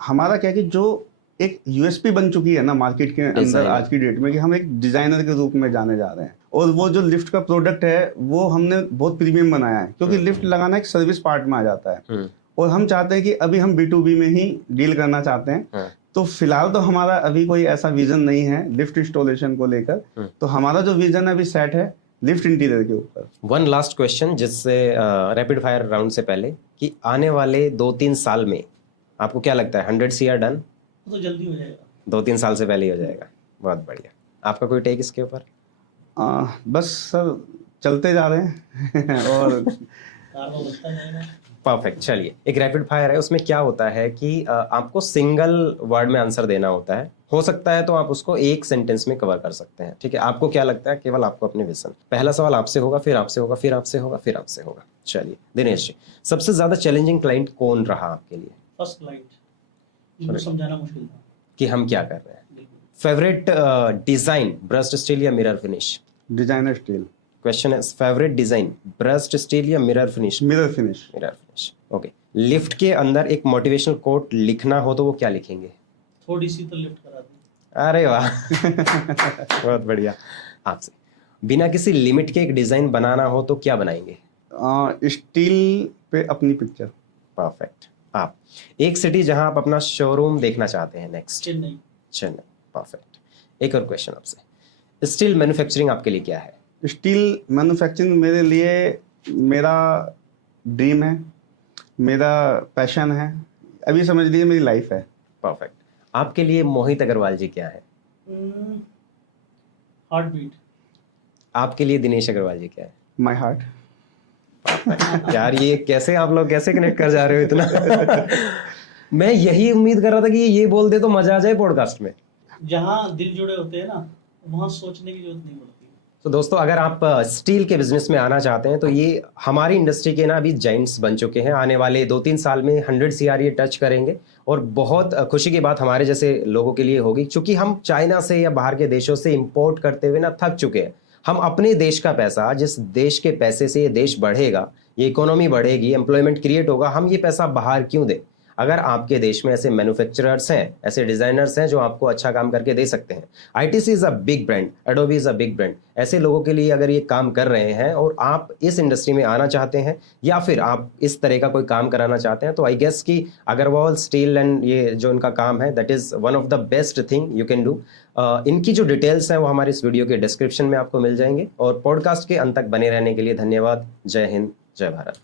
हमारा क्या कि जो एक यूएसपी बन चुकी है ना मार्केट के अंदर आज की डेट में, कि हम एक डिजाइनर के रूप में जाने जा रहे हैं, और वो जो लिफ्ट का प्रोडक्ट है वो हमने बहुत प्रीमियम बनाया है, क्योंकि लिफ्ट लगाना एक सर्विस पार्ट में आ जाता है। और हम चाहते हैं कि अभी हम B2B में ही डील करना चाहते हैं। तो फिलहाल तो हमारा अभी कोई ऐसा विजन नहीं है लिफ्ट इंस्टॉलेशन को लेकर। तो हमारा जो विजन अभी सेट है लिफ्ट इंटीरियर के ऊपर। वन लास्ट क्वेश्चन, जिससे रैपिड फायर राउंड से पहले, कि आने वाले 2-3 साल में आपको क्या लगता है 100 CR डन? तो जल्दी हो जाएगा, 2-3 साल से पहले ही हो जाएगा। बहुत बढ़िया। आपका कोई टेक इसके ऊपर? बस सर चलते जा रहे हैं और परफेक्ट। चलिए, एक रैपिड फायर है, उसमें क्या होता है कि आपको सिंगल वर्ड में आंसर देना होता है। हो सकता है तो आप उसको एक सेंटेंस में कवर कर सकते हैं, ठीक है। आपको क्या लगता है, केवल आपको अपने विजन। पहला सवाल आपसे होगा, फिर आपसे होगा, फिर आपसे होगा, फिर आपसे होगा। चलिए दिनेश जी, सबसे ज्यादा चैलेंजिंग क्लाइंट कौन रहा आपके लिए? फर्स्ट क्लाइंट, जिनको समझाना मुश्किल था कि हम क्या कर रहे हैं। फेवरेट डिजाइन, ब्रस्ट स्टील या mirror finish? Designer steel. Question है फेवरेट डिजाइन, ब्रस्ट स्टील या mirror finish? Mirror finish. Mirror finish, okay. Lift के अंदर एक मोटिवेशनल कोट लिखना हो तो वो क्या लिखेंगे? थोड़ी सी तो लिफ्ट करा दी। अरे वाह। बहुत बढ़िया। आपसे, बिना किसी लिमिट के एक डिजाइन बनाना हो तो क्या बनाएंगे? स्टील पे अपनी पिक्चर। परफेक्ट। आप, एक सिटी जहां आप अपना शोरूम देखना चाहते हैं नेक्स्ट? चेन्नई। चेन्नई, परफेक्ट। एक और क्वेश्चन आपसे, स्टील मैन्युफैक्चरिंग आपके लिए क्या है? स्टील मैन्युफैक्चरिंग मेरे लिए मेरा ड्रीम है, मेरा पैशन है, अभी समझ लीजिए मेरी लाइफ है। परफेक्ट। आपके लिए मोहित अग्रवाल जी क्या है? Heart beat. आपके लिए दिनेश अग्रवाल जी क्या है? My heart. यार ये कैसे आप लोग कैसे कनेक्ट कर जा रहे हो इतना? मैं यही उम्मीद कर रहा था कि ये बोल दे तो मजा आ जाए पॉडकास्ट में। जहां दिल जुड़े होते हैं ना, वहां सोचने की जरूरत नहीं पड़ती। तो दोस्तों, अगर आप स्टील के बिजनेस में आना चाहते हैं तो ये हमारी इंडस्ट्री के ना अभी जाइंट्स बन चुके हैं। आने वाले 2-3 साल में 100 CR ये टच करेंगे, और बहुत खुशी की बात हमारे जैसे लोगों के लिए होगी, क्योंकि हम चाइना से या बाहर के देशों से इंपोर्ट करते हुए ना थक चुके हैं। हम अपने देश का पैसा, जिस देश के पैसे से ये देश बढ़ेगा, ये इकोनॉमी बढ़ेगी, एम्प्लॉयमेंट क्रिएट होगा, हम ये पैसा बाहर क्यों दें? अगर आपके देश में ऐसे मैन्युफैक्चरर्स हैं, ऐसे डिजाइनर्स हैं जो आपको अच्छा काम करके दे सकते हैं। ITC is a big brand, Adobe is a big brand. ऐसे लोगों के लिए अगर ये काम कर रहे हैं और आप इस इंडस्ट्री में आना चाहते हैं या फिर आप इस तरह का कोई काम कराना चाहते हैं, तो आई गेस कि अग्रवाल स्टील एंड ये जो इनका काम है, that is one of the best thing you can do. इनकी जो डिटेल्स हैं वो हमारे इस वीडियो के डिस्क्रिप्शन में आपको मिल जाएंगे। और पॉडकास्ट के अंत तक बने रहने के लिए धन्यवाद। जय हिंद, जय भारत।